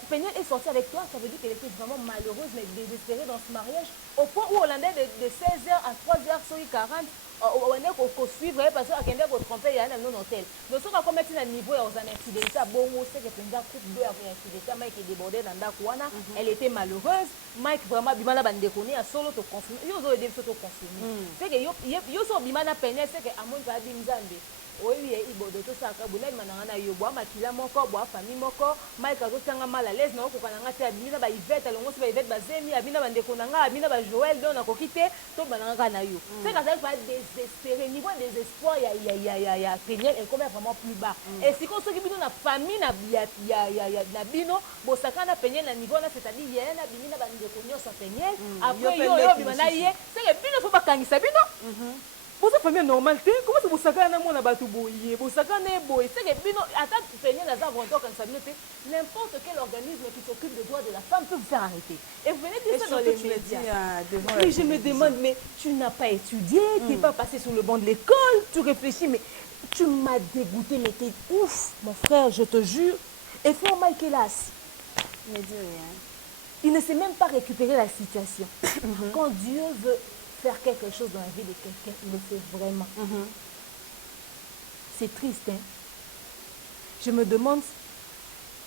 Peniel est sorti avec toi, ça veut dire qu'elle était vraiment malheureuse, mais désespérée dans ce mariage, au point où Hollandais de 16h à 3h sur 40, on est qu'on suivre parce qu'à quelqu'un qu'on tromper il y a un hôtel. Donc si on va mettre un niveau aux infidélité, bon, c'est que Peniel coupe deux avec infidélité, Mike est débordé dans Dakwana, elle était malheureuse, Mike vraiment bimana bandekoni a solo to confirmer, yo zo aider to confirmer. C'est que yo so bimana Peniel c'est que amon va bimzande. Oui, il bodo to saka bunel manana yo boa makila moko boa famille moko Mike azotanga mal à l'aise na ko kananga te abina ba Yvette alongo se ba Yvette bazemi abina bandeko nanga abina ba Joël don na kokite to bananga na yo. C'est que ça va désespérer niveau désespoir ya Peniel est comme vraiment plus bas. Et si qu'on se qui bino na famille na na bino bo saka na Peniel na niveau na c'est-à-dire il y a na bimina bandeko nyoso Peniel après yo bimana ye c'est que bino faut pas kangisa bino. Vous avez famille normale, comment c'est vous savez que vous avez boyé, vous savez que boyé, c'est que bino attends Peniel dans un vendeur comme ça n'importe quel organisme qui s'occupe des droits de la femme peut vous faire arrêter. Et vous venez dire ça dans les médias. Oui, je me demande mais tu n'as pas étudié, tu n'es pas passé sur le banc de l'école, tu réfléchis mais tu m'as dégoûté mais t'es ouf mon frère, je te jure. Et frère Mike est là assis. Ne dis rien. Il ne sait même pas récupérer la situation. Quand Dieu veut faire quelque chose dans la vie de quelqu'un, il le fait vraiment. C'est triste, hein. Je me demande,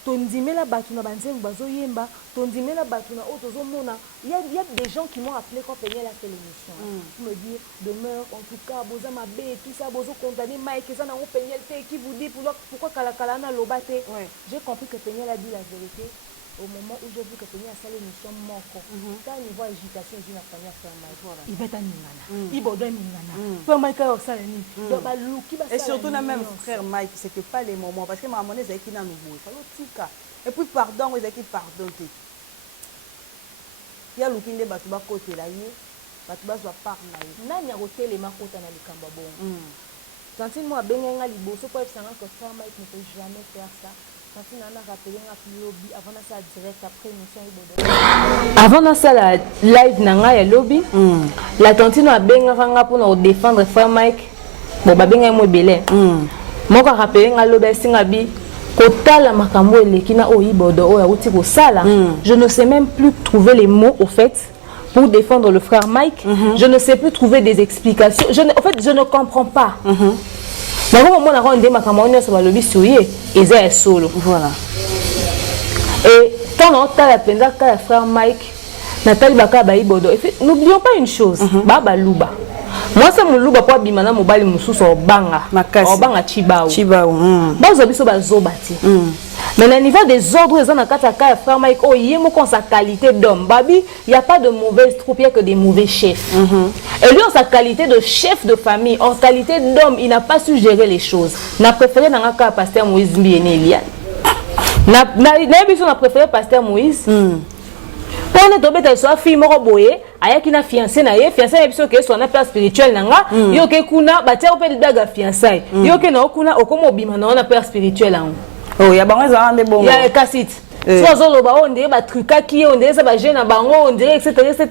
tondimela batuna banzeng bazoyemba, tondimela batuna otozomona. Il y a des gens qui m'ont appelé quand Peniel a fait l'émission. Pour me dire, demeure, en tout cas, boza mabé, tout ça, bozo condamné Mike, ça n'a pas Peniel qui vous dit pourquoi Kalakala n'a lobate. J'ai compris que Peniel a dit la vérité. Au moment où j'ai vu que Peniel a fait l'émission Moko, quand il voit l'agitation, il dit la première fois, il va être un Ningana. Il va être un Ningana. Frère Mike a aussi un. Et surtout, même frère Mike, ce n'était pas les moments. Parce que ma monnaie, c'est qui n'a nouveau. Il fallait tika. Et puis, pardon, vous avez qui pardonné. Il y a l'outil de Batouba côté là. Batouba soit par là. Nani a roté les makota na likamba bon. Tantine moi, benga liboso, pour être que frère Mike ne peut jamais faire ça. Avant dans ça live nanga ya lobby la tantine a benga nga pour défendre frère Mike bon ba benga mo belé moko rappeler nga lobby singa bi kotala makambo elekina oyibodo o ya uti ko sala je ne sais même plus trouver les mots au fait pour défendre le frère Mike je ne sais plus trouver des explications en fait je ne comprends pas mais comment on a rendu ma camarade sur le lobby sur et c'est solo voilà et quand on a la peine que le frère Mike Nathalie Baka Baïbodo n'oublions pas une chose baba luba moi c'est mon luba pour bimana mobile mususu obanga chibao bazo biso bazobati mais au niveau des ordres ils ont na kata ka frère Mike oh yemo con sa qualité d'homme babi il y a pas de mauvaises troupes il y a que des mauvais chefs et lui en sa qualité de chef de famille en qualité d'homme il n'a pas su gérer les choses n'a préféré dans un cas pasteur Moïse Mbiene Eliane n'a préféré pasteur Moïse on est tombé dans sa fille moko boye ayaki na fiancé na ye fiancé na biso ke so na place spirituelle nanga yo ke kuna batia opeli daga fiancé yo ke na okuna okomo bima na place spirituelle ango oh ya bango za ande bongo ya kasite so loba on dirait ba truka qui on dirait ça ba jeune bango on dirait etc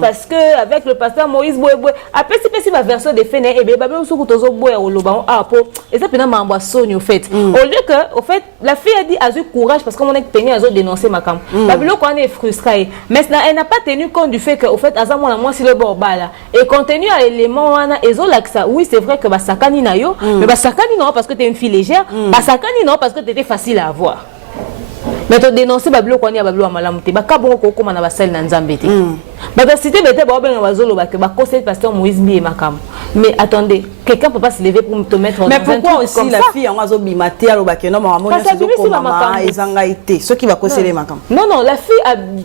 parce que avec le pasteur Moïse boye après si ba version de fene et be ba be so kutozo boye o loba a po et ça pena mambo sonyo au fait au lieu que au fait la fille a dit a eu courage parce que mon est peine a dénoncer ma cam ba bilo ko est frustré mais elle n'a pas tenu compte du fait que au fait aza moi si le borbala et contenu à l'élément wana ezo laksa oui c'est vrai que ba sakani na yo mais ba sakani non parce que tu es une fille légère ba sakani non parce que tu étais facile à avoir. mais to dénoncer bablo ko ni bablo malamu te ba ka bongo ko koma na basali na nzambe te ba ta cité bete ba benga bazolo ba ke ba conseiller pasteur Moïse Mbi et makam. Mais attendez, quelqu'un peut pas se lever pour te mettre mais pourquoi aussi la fille en azo bimate alo ba ke non maman maman ezanga été ceux qui va conseiller makam. Non la fille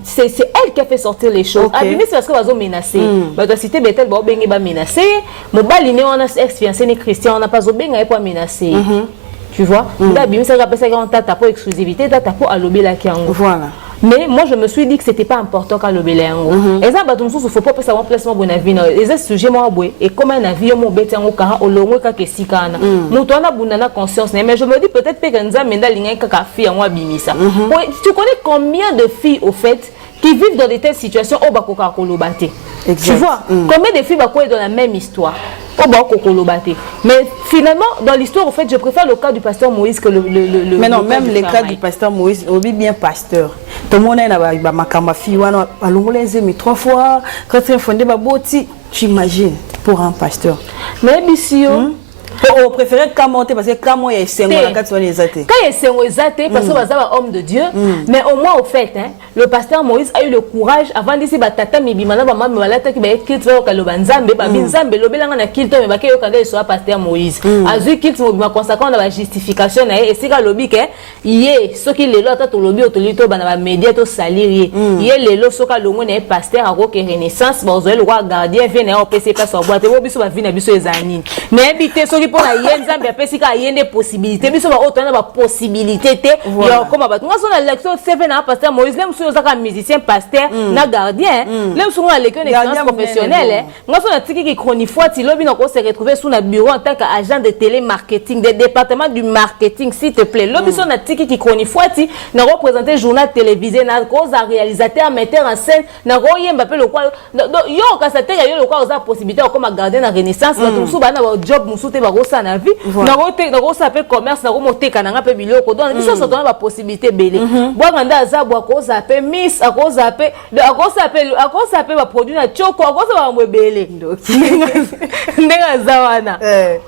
c'est elle qui a fait sortir les choses. Abimi c'est parce que bazo menacer. Ba ta cité bete ba benga ba menacer. Mobali ne on a ex-fiancé ni Christian on a pas zo benga pour menacer. Tu vois, là, bien ça rappelle ça quand t'as pas exclusivité, t'as pas à l'obéla qui en voilà. Mais moi je me suis dit que c'était pas important qu'à l'obéla en et ça bah tout il faut pas passer un placement bon avis non et ce sujet moi boy et comme un avis mon bête en kara au longo ka kesikana muto na bunana conscience mais je me dis peut-être que nza menda linga ka fille en bimisa. Tu connais combien de filles au fait qui vivent dans de telles situations au bakoka kolobate. Tu vois combien de filles bako dans la même histoire. Mais finalement, dans l'histoire, en fait, je préfère le cas du pasteur Moïse que le mais non, même le cas du pasteur Moïse, on dit bien pasteur. Tout le monde a ma fille, mais 3 fois, quand il fondé Baboti, tu imagines pour un pasteur. Mais bien on préférait monter parce que quand il y a 5 ans, quand il y a 5 ans, parce que vous avez homme de Dieu, mais au moins au fait, le pasteur Moïse a eu le courage avant de dire tata mibimana maman malata qui va quitter le banzambe banzambe le belanga na kilto mais baké yokanga soit pasteur Moïse azui kilto mobima consacrant la justification na et sika lobi ke yé soki lelo ata to lobi otolito bana ba média to salir yé lelo soka longo na pasteur a ko renaissance bazoé le roi gardien vient na OPC pas so boîte bo biso ba vina biso ezani mais habité soki pour la yenzambe apesika yende possibilité biso ba otana ba possibilité te yo comme ba nga so na lecture 7 na pasteur Moïse même so zaka musicien pasteur na gardien même so na l'école d'expérience professionnelle nga so na tiki ki chronifois ti lobi na ko se retrouver sous na bureau en tant qu'agent de télémarketing des départements du marketing s'il te plaît lobi so na tiki ki chronifois ti na représenter journal télévisé na cause réalisateur metteur en scène na ko yemba pe le quoi yo ka sa te yo le quoi oza possibilité comme gardien na renaissance na tout so ba na job musu te ba ko sa na vie na ko sa pe commerce na ko moteka na nga pe biloko donc biso so tona ba possibilité belé bwa nganda aza bwa ko sa pe miss a ko sa pe ba produit na choko a ko sa ba mwebele ndenga zawana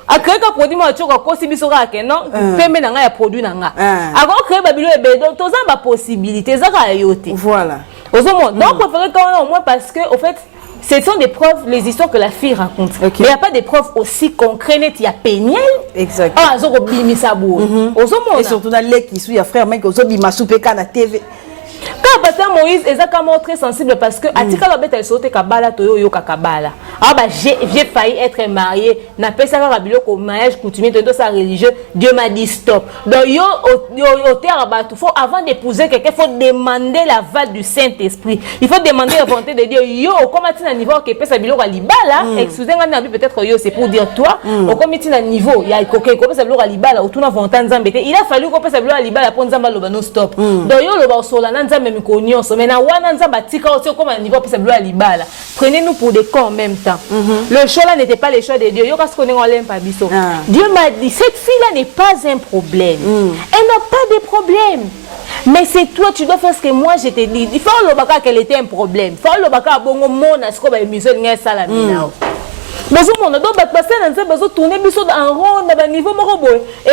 akreka produit ma choko ko si biso ka ke non pembe na nga ya produit na nga a ko créer ba bilo ebe donc toza ba possibilité za ka yote voilà donc préférer quand au moins parce que au fait ce sont des preuves, les histoires que la fille raconte. Mais il n'y a pas des preuves aussi concrètes. Il y a péniel. Exactement. Ah, et surtout dans les qui sont, il y a frère, mec, qui sont à la TV. Quand pasteur Moïse est très sensible parce que atika la bête elle saute kabala toyo yo kakabala. Ah bah j'ai failli être mariée, n'a pas ça rabilo comme mariage coutumier de sa religieux, Dieu m'a dit stop. Donc yo au terre tout faut avant d'épouser quelqu'un faut demander l'aval du Saint-Esprit. Il faut demander la volonté de Dieu. Yo comment tu na niveau que pesa bilo libala, excusez-moi na peut-être yo c'est pour dire toi, au comment tu na niveau, il y a coquin comme ça bilo libala ou tout na volonté nzambe. Il a fallu qu'on pesa bilo libala pour nzamba lo no stop. Donc yo lo ba solana nzambe prenez-nous pour des cons en même temps. Le choix là n'était pas le choix de Dieu. Dieu m'a dit, cette fille-là n'est pas un problème. Elle n'a pas de problème. Mais c'est toi, tu dois faire ce que moi je t'ai dit. Il faut le qu'elle était un problème. Il faut le baka bongo mona ce qu'on va muser n'ngay salamina. Et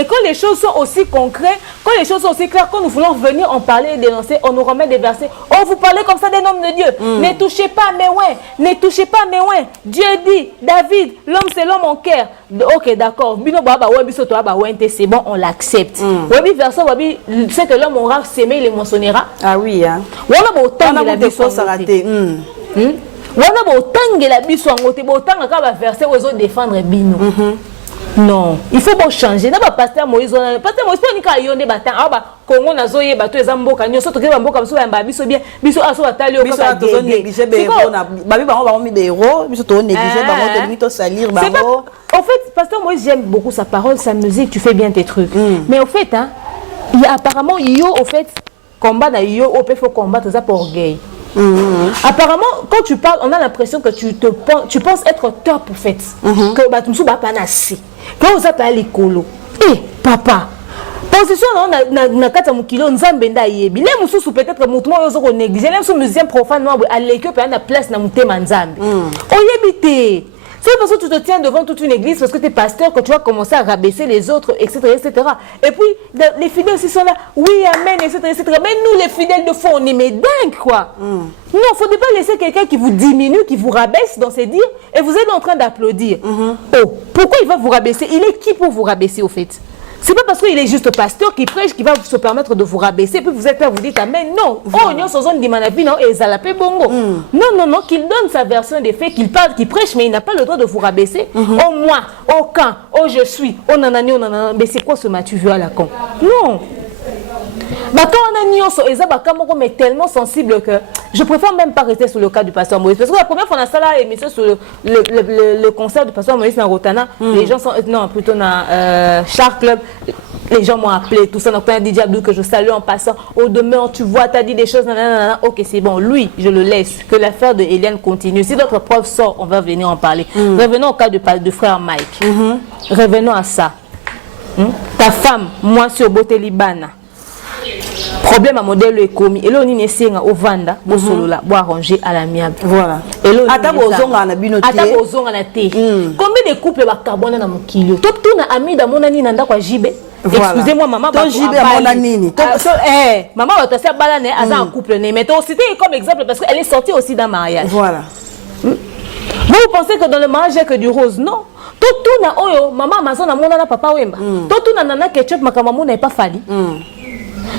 quand les choses sont aussi concrètes, quand les choses sont aussi claires, quand nous voulons venir en parler et dénoncer, on nous remet des versets. Oh, vous parlez comme ça des noms de Dieu. Ne touchez pas mes ouins. Ne touchez pas mes ouins. Dieu dit, David, l'homme c'est l'homme en cœur. Ok, d'accord. C'est bon, on l'accepte. C'est que l'homme aura sémé, il moissonnera. Ah oui, hein. On a des choses s'arrêter. Wana botangela biso ngote botanga ka ba verset ozo défendre bino. Non, il faut bon changer. Na ba pasteur Moïse ni ka yonde batan aba Kongo nazo ye bato ezamboka nyoso to ke bamboka biso ba biso bien biso aso batali biso to négliger be na babi bango ba mi be héros biso to négliger bango to limito salir bango. En fait, pasteur Moïse j'aime beaucoup sa parole, sa musique, tu fais bien tes trucs. Mais au fait hein, il y a apparemment yo au fait combat na yo au faut combattre ça pour orgueil. Apparemment, quand tu parles, on a l'impression que tu penses être top, en fait. Que bah, tu ne pas assez. Quand on s'appelle l'écolo, papa, position na kata mukilo nzambenda yebi. Les mususu peut-être mutumo yozo ko négliger. Les musiciens profanes à l'équipe à la place na mutema nzambe. Oyebite. C'est parce que tu te tiens devant toute une église, parce que tu es pasteur, que tu vas commencer à rabaisser les autres, etc. etc. Et puis, les fidèles aussi sont là, oui, amen, etc. etc. Mais nous, les fidèles de fond, on est mais dingues, quoi. Non, il ne faut pas laisser quelqu'un qui vous diminue, qui vous rabaisse dans ses dires, et vous êtes en train d'applaudir. Oh, pourquoi il va vous rabaisser? Il est qui pour vous rabaisser, au fait? C'est pas parce qu'il est juste pasteur qui prêche qui va se permettre de vous rabaisser, puis vous êtes là, vous dites amen. Non, oh, non, ce sont des manapis, non, et zalapé bongo. Non, qu'il donne sa version des faits, qu'il parle, qu'il prêche, mais il n'a pas le droit de vous rabaisser. Oh, moi, oh, quand, oh, je suis, oh, nanani, oh, nanana. Mais c'est quoi ce Mathieu vu à la con? Non. Quand on a nyonso, mais tellement sensible que je préfère même pas rester sur le cas du pasteur Moïse. Parce que la première fois, on a ça là, émission sur le concert du pasteur Moïse dans Rotana, les gens sont, non, plutôt dans Shark Club, les gens m'ont appelé, tout ça. Donc, tu as dit Diablo que je salue en passant. Au demeure, tu vois, tu as dit des choses, nanana. Ok, c'est bon. Lui, je le laisse. Que l'affaire de Eliane continue. Si d'autres preuves sortent, on va venir en parler. Revenons au cas de frère Mike. Revenons à ça. Ta femme, moi, sur Beauté Libana. Problème à modèle est commis. Et là, on est au Vanda, au solo là, pour arranger à l'amiable. Voilà. Et là, combien de couples va carbone dans mon kilo? Top tout na ami dans mon ani nanda kwa jibe. Excusez-moi, maman. Ton jibe à mon ani. Maman va te faire balaner à un couple né. Mais toi, c'était comme exemple parce qu'elle est sortie aussi d'un mariage. Voilà. Vous pensez que dans le mariage, il n'y a que du rose? Non. Tout na oyo, maman, Amazon, na mon papa wemba. Tout na nana ketchup, ma maman n'est pas falli.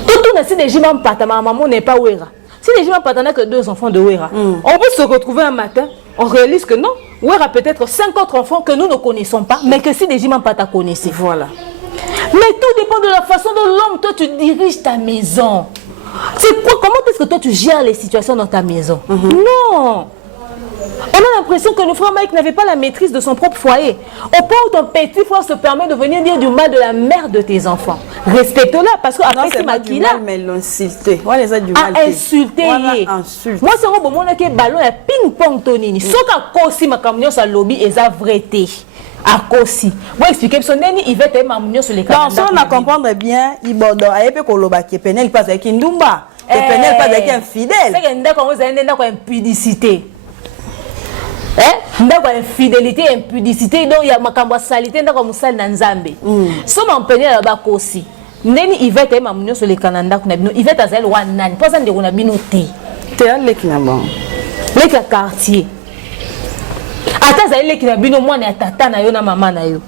Tout si les gens partent, ma maman n'est pas Ouera. Si les gens partent, n'a que 2 enfants de Ouera. On peut se retrouver un matin, on réalise que non, Ouera peut-être 5 autres enfants que nous ne connaissons pas, mais que si les gens partent, connaissez. Voilà. Mais tout dépend de la façon dont l'homme, toi, tu diriges ta maison. C'est quoi? Comment est-ce que toi, tu gères les situations dans ta maison? Non. On a l'impression que le frère Mike n'avait pas la maîtrise de son propre foyer. Au point où ton petit frère se permet de venir dire du mal de la mère de tes enfants. Respecte-la, parce que après c'est pas du mal, mais l'insulter. Ouais, les a du mal. Insulter. Insulte. Moi, c'est un bon moment que ballon a ping-pong tonini. Sauf qu'à cause ma camion sur le lobby et ça vérité. À cause. Moi, expliquer son nani, il va être ma sur les canaux. Non, si on a comprendre bien, il bordeaux. Aïe, peut koloba qui penel passe avec Ndumba. Et penel passe avec un fidèle. C'est que ndako vous avez ndako impudicité. Ndako infidélité, impudicité, donc il y a ma salité, ndako musal nanzambe. So mon penel là-bas aussi. Neni il va être ma sur les canaux il va être à Wanani. Pas ça de on a binoté. T'es à l'équilibre. Les quartier. Ata zaile ki na bino mwana ya tata na yo na mama na yo.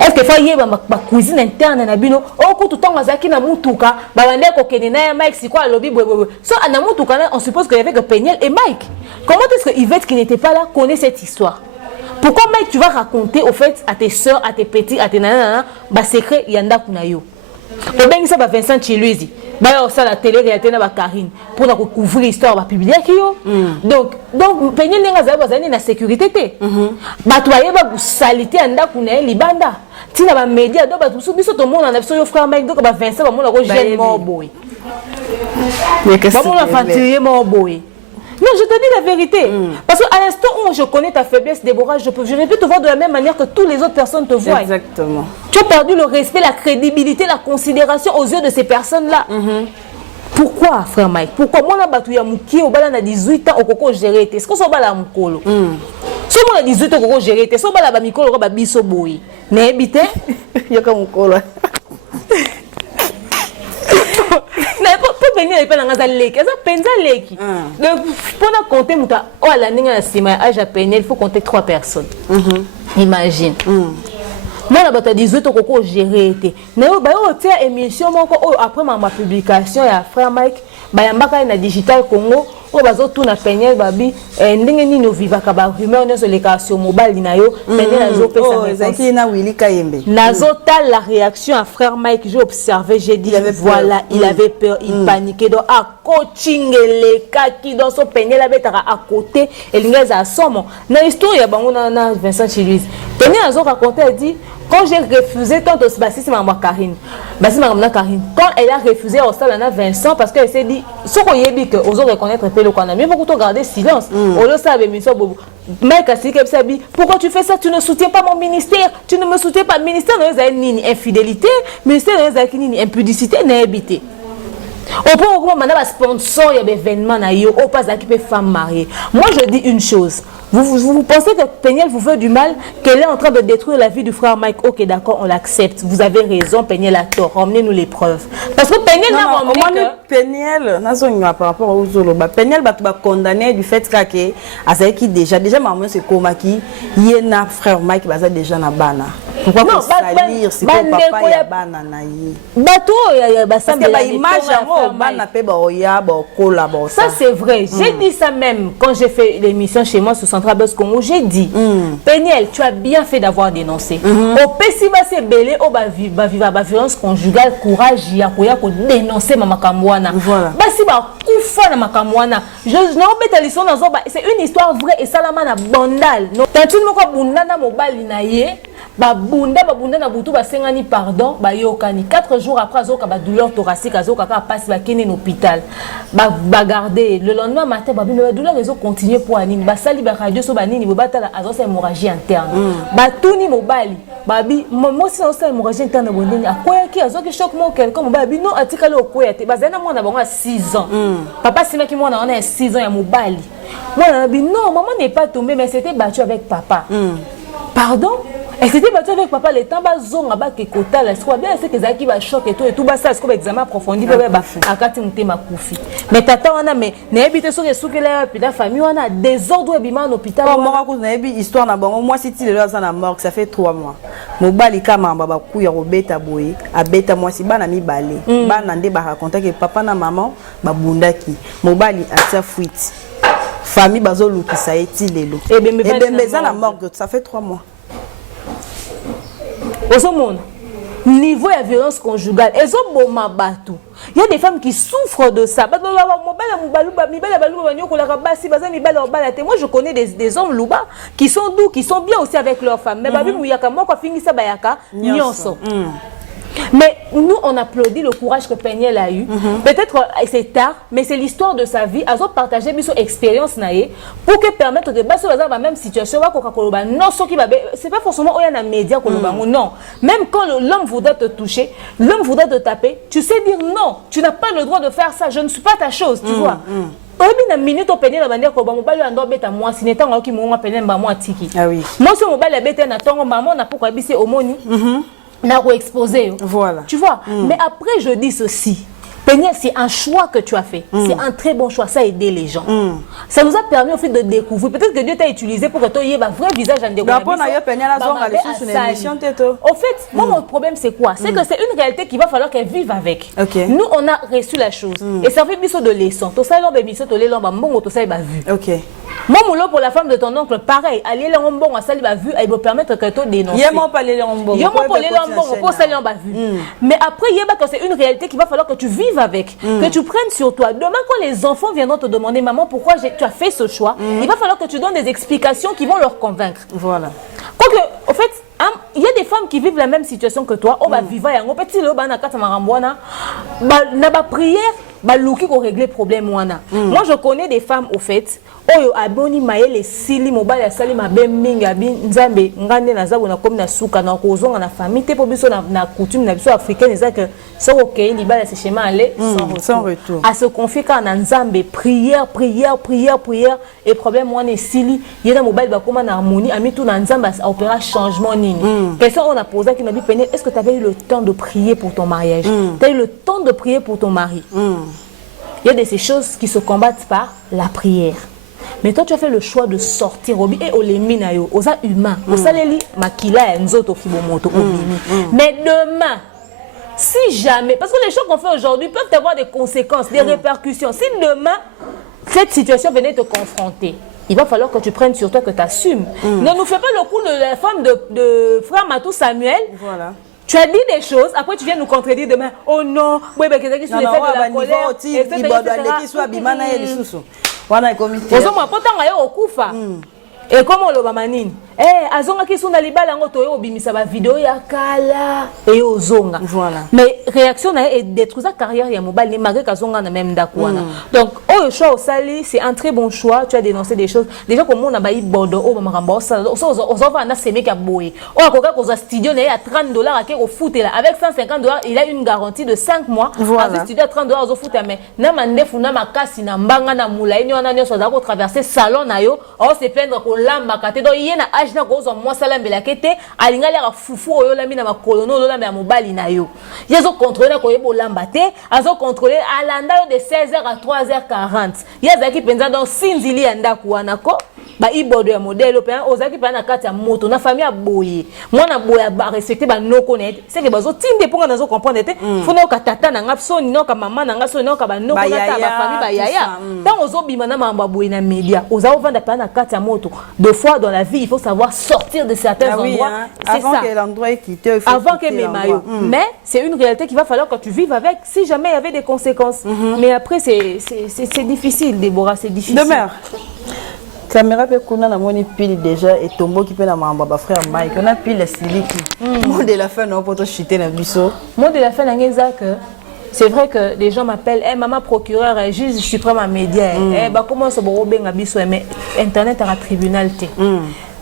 Est-ce que fa yeba ma cuisine interne na bino o ko tutonga zaki na mutuka ba bande ko kene na ya Mike siko alobi bwe. So na mutuka on suppose qu'il y avait que Peniel et Mike. Comment est-ce que Yvette qui n'était pas là connaît cette histoire? Pourquoi Mike tu vas raconter au fait à tes sœurs, à tes petits, à tes nanana ba secret yanda kuna yo. Au bengi ça ba Vincent Chiluizi. Bah ça la télé réalité na ba Karine pour na couvrir histoire ba publier ki yo. Donc Peniel nenga za bazani na sécurité té. Ba toyer ba salité anda kuna libanda. Tina ba média do ba tout biso to mona na biso yo frère Mike donc ba Vincent ba mona ko jeune mo boy. Mais qu'est-ce que ba mona fatigué mo boy. Non, je te dis la vérité. Parce qu'à l'instant où je connais ta faiblesse, Déborah, je ne peux te voir de la même manière que toutes les autres personnes te voient. Exactement. Tu as perdu le respect, la crédibilité, la considération aux yeux de ces personnes-là. Pourquoi, frère Mike? Pourquoi moi, je suis à 18 ans, au gérer. Est-ce que je suis à Mukolo? Si moi, à 18 ans, au gérer, est-ce que je suis à Mikolo, je suis à Bisoboui? Mais habité? Il y a comme Mukolo. Pour venir à la leki, ça penza leki. Donc pour compter muta oh la ninga na sima âge à peine, il faut compter 3 personnes. Imagine. Moi là bata 18 ko gérer été. Na yo ba yo tia émission moko après ma publication ya frère Mike ba yambaka na Digital Congo o bazo tuna penyel babi ndenge nini ovivaka ba rumeur ne sur les cas sur mobile na yo penyel nazo pesa ezaki na Willy Kayembe nazo tal la réaction à frère Mike j'ai observé j'ai dit voilà il avait peur il paniquait donc à coaching les cas qui dans son penyel avait à côté et l'ingéza à somme na histoire ya bango na Vincent Chiluiz penyel nazo raconter elle dit quand j'ai refusé tant de Bassi maman Karine Bassi maman Karine quand elle a refusé au salon à Vincent parce qu'elle s'est dit ce qu'on y dit que aux autres reconnaître le qu'on mais beaucoup garder silence on le savait mais ça bobo mec a dit pourquoi tu fais ça tu ne soutiens pas mon ministère tu ne me soutiens pas le ministère de ni infidélité ministère de ni impudicité n'a habité Au point où on a sponsor, il y a des événements, au pas qui peut femme mariée. Moi, je dis une chose. Vous pensez que Péniel vous fait du mal, qu'elle est en train de détruire la vie du frère Mike? Ok, d'accord, on l'accepte. Vous avez raison, Péniel a tort. Emmenez-nous les preuves. Parce que Péniel n'a pas Péniel, par rapport aux Zoloba, Péniel va condamner du fait que déjà maman c'est comme qui il y a un frère Mike qui déjà na bana. Pourquoi pas salir c'est que papa ya bana na yi. Bateau ya parce que ba image en bana pe ba oya ba kola ba. Ça c'est vrai. J'ai dit ça même quand j'ai fait l'émission chez moi sur Central Buzz Congo, j'ai dit Péniel, tu as bien fait d'avoir dénoncé. Au pessiba c'est belé au ba violence conjugale, courage ya koya ko dénoncer mama kamwana. Basi ba kufa na makamwana. Je n'en bête l'histoire dans c'est une histoire vraie et ça la mana bandal. Non, tant tout le monde bunda na mobali na ye. Bunda na butu ba sengani pardon ba yokani 4 jours après azoka ba douleur thoracique azoka ka passe ba kene l'hôpital ba garder le lendemain matin ba douleur ezo continuer pour anine ba sali ba radio so ba nini bo batala azosa hémorragie interne ba tuni mobali babi moi si azosa hémorragie interne bondeni akoya ki azoki choc mo quelqu'un mobali non atikala okoya te bazana mwana bango a 6 ans papa sima ki mwana on a 6 ans ya mobali mwana bi non maman n'est pas tombée mais c'était battu avec papa pardon. Et c'était battu avec papa le temps bas zonga ba ke kota la soit bien c'est que zaki ba choc et tout bas ça c'est comme examen approfondi ba akati mute makufi mais tata wana mais na ebité so ke soukela puis la famille wana désordre bima en hôpital moi ko na ebi histoire na bango moi si ti le ça na mort ça fait 3 mois mobali kama baba ku ya robeta boye abeta moi si bana mi balé bana nde ba raconter que papa na maman ba bundaki mobali atia fuite famille bazo lukisa eti lelo et ben ça na mort ça fait 3 mois. Au monde, niveau de violence conjugale, il y a des femmes qui souffrent de ça. Moi, je connais des hommes louba qui sont doux, qui sont bien aussi avec leurs femmes. Mais nous, on applaudit le courage que Péniel a eu. Peut-être c'est tard, mais c'est l'histoire de sa vie. Ils ont partagé son expérience pour que permettre de passer dans la même situation. Non, c'est pas forcément un média. Non. Même quand l'homme voudrait te toucher, l'homme voudrait te taper, tu sais dire non. Tu n'as pas le droit de faire ça. Je ne suis pas ta chose, tu vois. Ah oui. Moi, si mon bal est maman n'a pas habité au moni. N'a exposé. Voilà. Tu vois. Mais après, je dis ceci. Péniel, c'est un choix que tu as fait. C'est un très bon choix. Ça a aidé les gens. Ça nous a permis au fait de découvrir. Peut-être que Dieu t'a utilisé pour que tu aies un vrai visage en découvrir. Au fait, moi, mon problème, c'est quoi? C'est que c'est une réalité qu'il va falloir qu'elle vive avec. Nous, on a reçu la chose. Et ça fait biso de leçon. Tout ça, moi, pour la femme de ton oncle, pareil. Aller le rembon, ça lui va vu, il va permettre que tu dénonces. Mais après, il y a que c'est une réalité qu'il va falloir que tu vives avec, que tu prennes sur toi. Demain, quand les enfants viendront te demander, maman, pourquoi tu as fait ce choix, il va falloir que tu donnes des explications qui vont leur convaincre. Voilà. Quoique, au fait, il y a des femmes qui vivent la même situation que toi. On va vivre et on peut dire, prière. Balouki ko régler problème wana. Moi je connais des femmes au fait oyo aboni maele sili mobali ya sali mabe minga bi nzambe ngande na zabo na comme na suka na kozonga na famille te po biso na coutume na biso africaine eza que ça OK libala ce chemin aller sans retour. À se confier quand na nzambe prière et problème wana sili yena mobali ba koma na harmonie ami tout na nzambe a opéra changement nini. Question on a posé qui m'a dit Péniel, est-ce que tu avais eu le temps de prier pour ton mariage? Tu as eu le temps de prier pour ton mari? Il y a de ces choses qui se combattent par la prière. Mais toi, tu as fait le choix de sortir au et au leminayo, aux humains, aux saleli, makila, nzoto, kibomoto, mais demain, si jamais, parce que les choses qu'on fait aujourd'hui peuvent avoir des conséquences, des répercussions. Si demain, cette situation venait te confronter, il va falloir que tu prennes sur toi, que tu assumes. Ne nous fais pas le coup de la femme de frère Matou Samuel. Voilà. Tu as dit des choses, après tu viens nous contredire demain. Oh non, oui, mais qu'est-ce qui sont les faits de la colère, etc. Et comment le bamanine? Azonga qui sont dans les balles en auto et bimisa ba vidéo ya kala et ozonga. Voilà. Mais réaction na et détruire sa carrière ya mobile les malgré qu'azonga na même dakwana. Donc oh choix au sali c'est un très bon choix. Tu as dénoncé des choses. Déjà comme on a baï bordeaux oh mamaramba ça on va na semer ka boy. Oh akoka ko za studio na ya $30 à au foot là avec $150 il a une garantie de 5 mois. Voilà. Avec studio à $30 au foot mais na mandefu na makasi na mbanga na mulaini wana nyoso za ko traverser salon na yo oh se plaindre ko lamba kate do yena age na ko zo moi sala mbela kete alinga la fufu oyo la mina makolono lo la ya mobali na yo yezo contrôler ko yebo lamba te azo contrôler alanda de 16h à 3h40 yeza ki penza dans sinzili anda kuana ko ba ibodo ya modèle pe ozaki pa na kati ya moto na famille aboye mwana boya ba respecter ba noko net c'est que bazo tinde ponga nazo comprendre te fona ka tata na ngapso ni no ka mama na ngaso no ka ba noko na ta ba famille ba yaya tant ozo bima na mamba boye na média oza vendre pa na kati ya moto deux fois dans la vie il faut savoir sortir de certains endroits c'est ça avant que l'endroit est quitté avant que mes maillots mais c'est une réalité qu'il va falloir que tu vives avec si jamais il y avait des conséquences mais après c'est difficile Déborah c'est difficile demeure caméra pe kuna na moni pile déjà et tombo qui peut na mamba ba frère Mike on a pile siliki mot de la fin non pour te chuter na biso mot de la fin na ngezaka c'est vrai que les gens m'appellent maman procureur juge suprême à média bah comment ça bo benga biso mais internet à tribunal te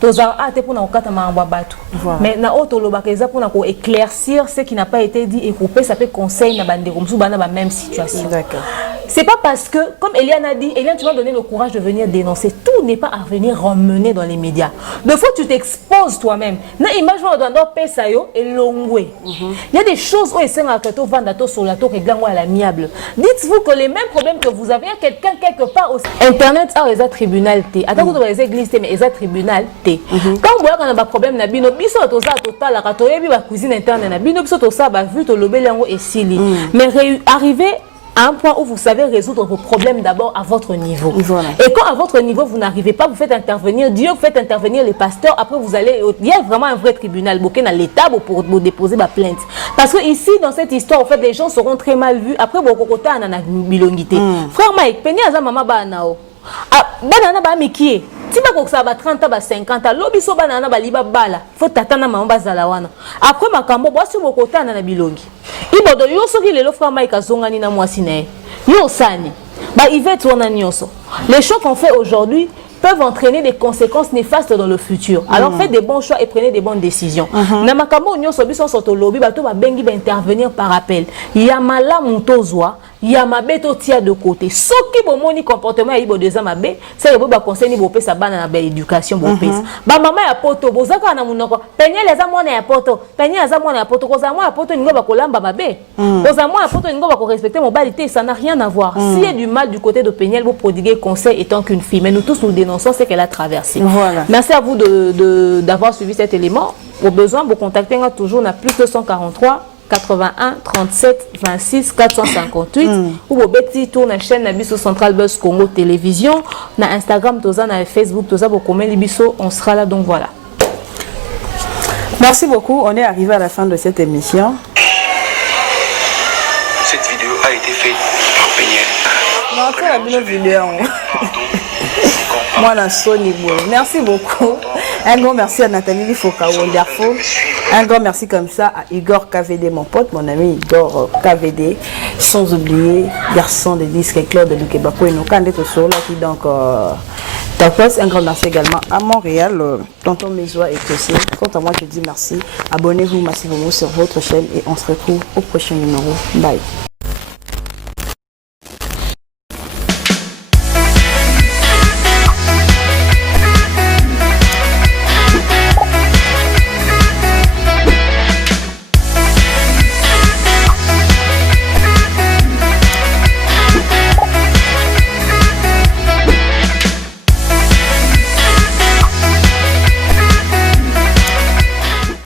toza ate pour na okata mamba bato mais na auto lobaka eza pour na ko éclaircir ce qui n'a pas été dit et couper ça peut conseil na bande comme bana ba même situation d'accord c'est pas parce que comme Eliane a dit Eliane tu m'as donné le courage de venir dénoncer tout n'est pas à venir ramener dans les médias deux fois tu t'exposes toi-même na image on doit pesa yo et longwe il y a des choses où esenga que to vanda to sur la to reglango à l'amiable dites-vous que les mêmes problèmes que vous avez il y a quelqu'un quelque part au internet a les tribunal T attends que les églises mais les tribunal T quand on voit qu'on a un problème na bino biso to za total ka to yebi ba cuisine interne na bino biso to ça ba vu to lobelango et sili mais arriver à un point où vous savez résoudre vos problèmes d'abord à votre niveau. Voilà. Et quand à votre niveau vous n'arrivez pas, vous faites intervenir Dieu, vous faites intervenir les pasteurs, après vous allez, il y a vraiment un vrai tribunal, dans l'État pour déposer ma plainte. Parce que ici, dans cette histoire, en fait, les gens seront très mal vus. Après, beaucoup en a bilongité. Frère Mike, penny à mama ba nao. Ah, banana ba mikie. Si ba ça ba 30 ba 50 lobi so banana ba liba bala. Faut tatana mama bazala wana. Après makambo bosi bokota na bilongi. Ibodo yo soki lelo frère Mike azongani na mwasi ne. Yo sani. Ba Yvette wana nyonso. Les choix qu'on fait aujourd'hui peuvent entraîner des conséquences néfastes dans le futur. Alors faites des bons choix et prenez des bonnes décisions. Na makambo nyonso biso soto lobi bato ba bengi ba intervenir par appel. Ya malamu tozwa, ya mabeto tia de côté. Soki bomoni comportement ya ibo deza mabe, c'est bo ba conseil ni bo pesa bana na ba éducation bo pesa. Ba mama ya poto bozaka na munoko. Penye les amona ya poto, penye les amona ya poto koza moi ya poto ningo ba kolamba mabe. Koza moi ya poto ningo ba ko respecter mon balité, ça n'a rien à voir. S'il y a du mal du côté de Peniel, vous prodiguer conseil étant qu'une fille, mais nous tous nous dénonçons ce qu'elle a traversé. Voilà. Merci à vous d'avoir suivi cet élément. Au besoin, vous contactez toujours na plus 243 81 37 26 458 ou au petit tour na chaîne Nabiso Central Buzz Congo Télévision, na Instagram, toza na Facebook, toza bokomé libiso, on sera là donc voilà. Merci beaucoup, on est arrivé à la fin de cette émission. Cette vidéo a été faite par Peniel. Non, c'est la bonne vidéo. Moi, merci beaucoup. Un grand merci à Nathalie Lifoka Wonderful. Un grand merci comme ça à Igor KVD, mon pote, mon ami Igor KVD. Sans oublier garçon de disques Claude de Lukebako et nos candidats sur là qui donc un grand merci également à Montréal, tonton Mézois et Tossé. Quant à moi, je dis merci. Abonnez-vous massivement sur votre chaîne et on se retrouve au prochain numéro. Bye.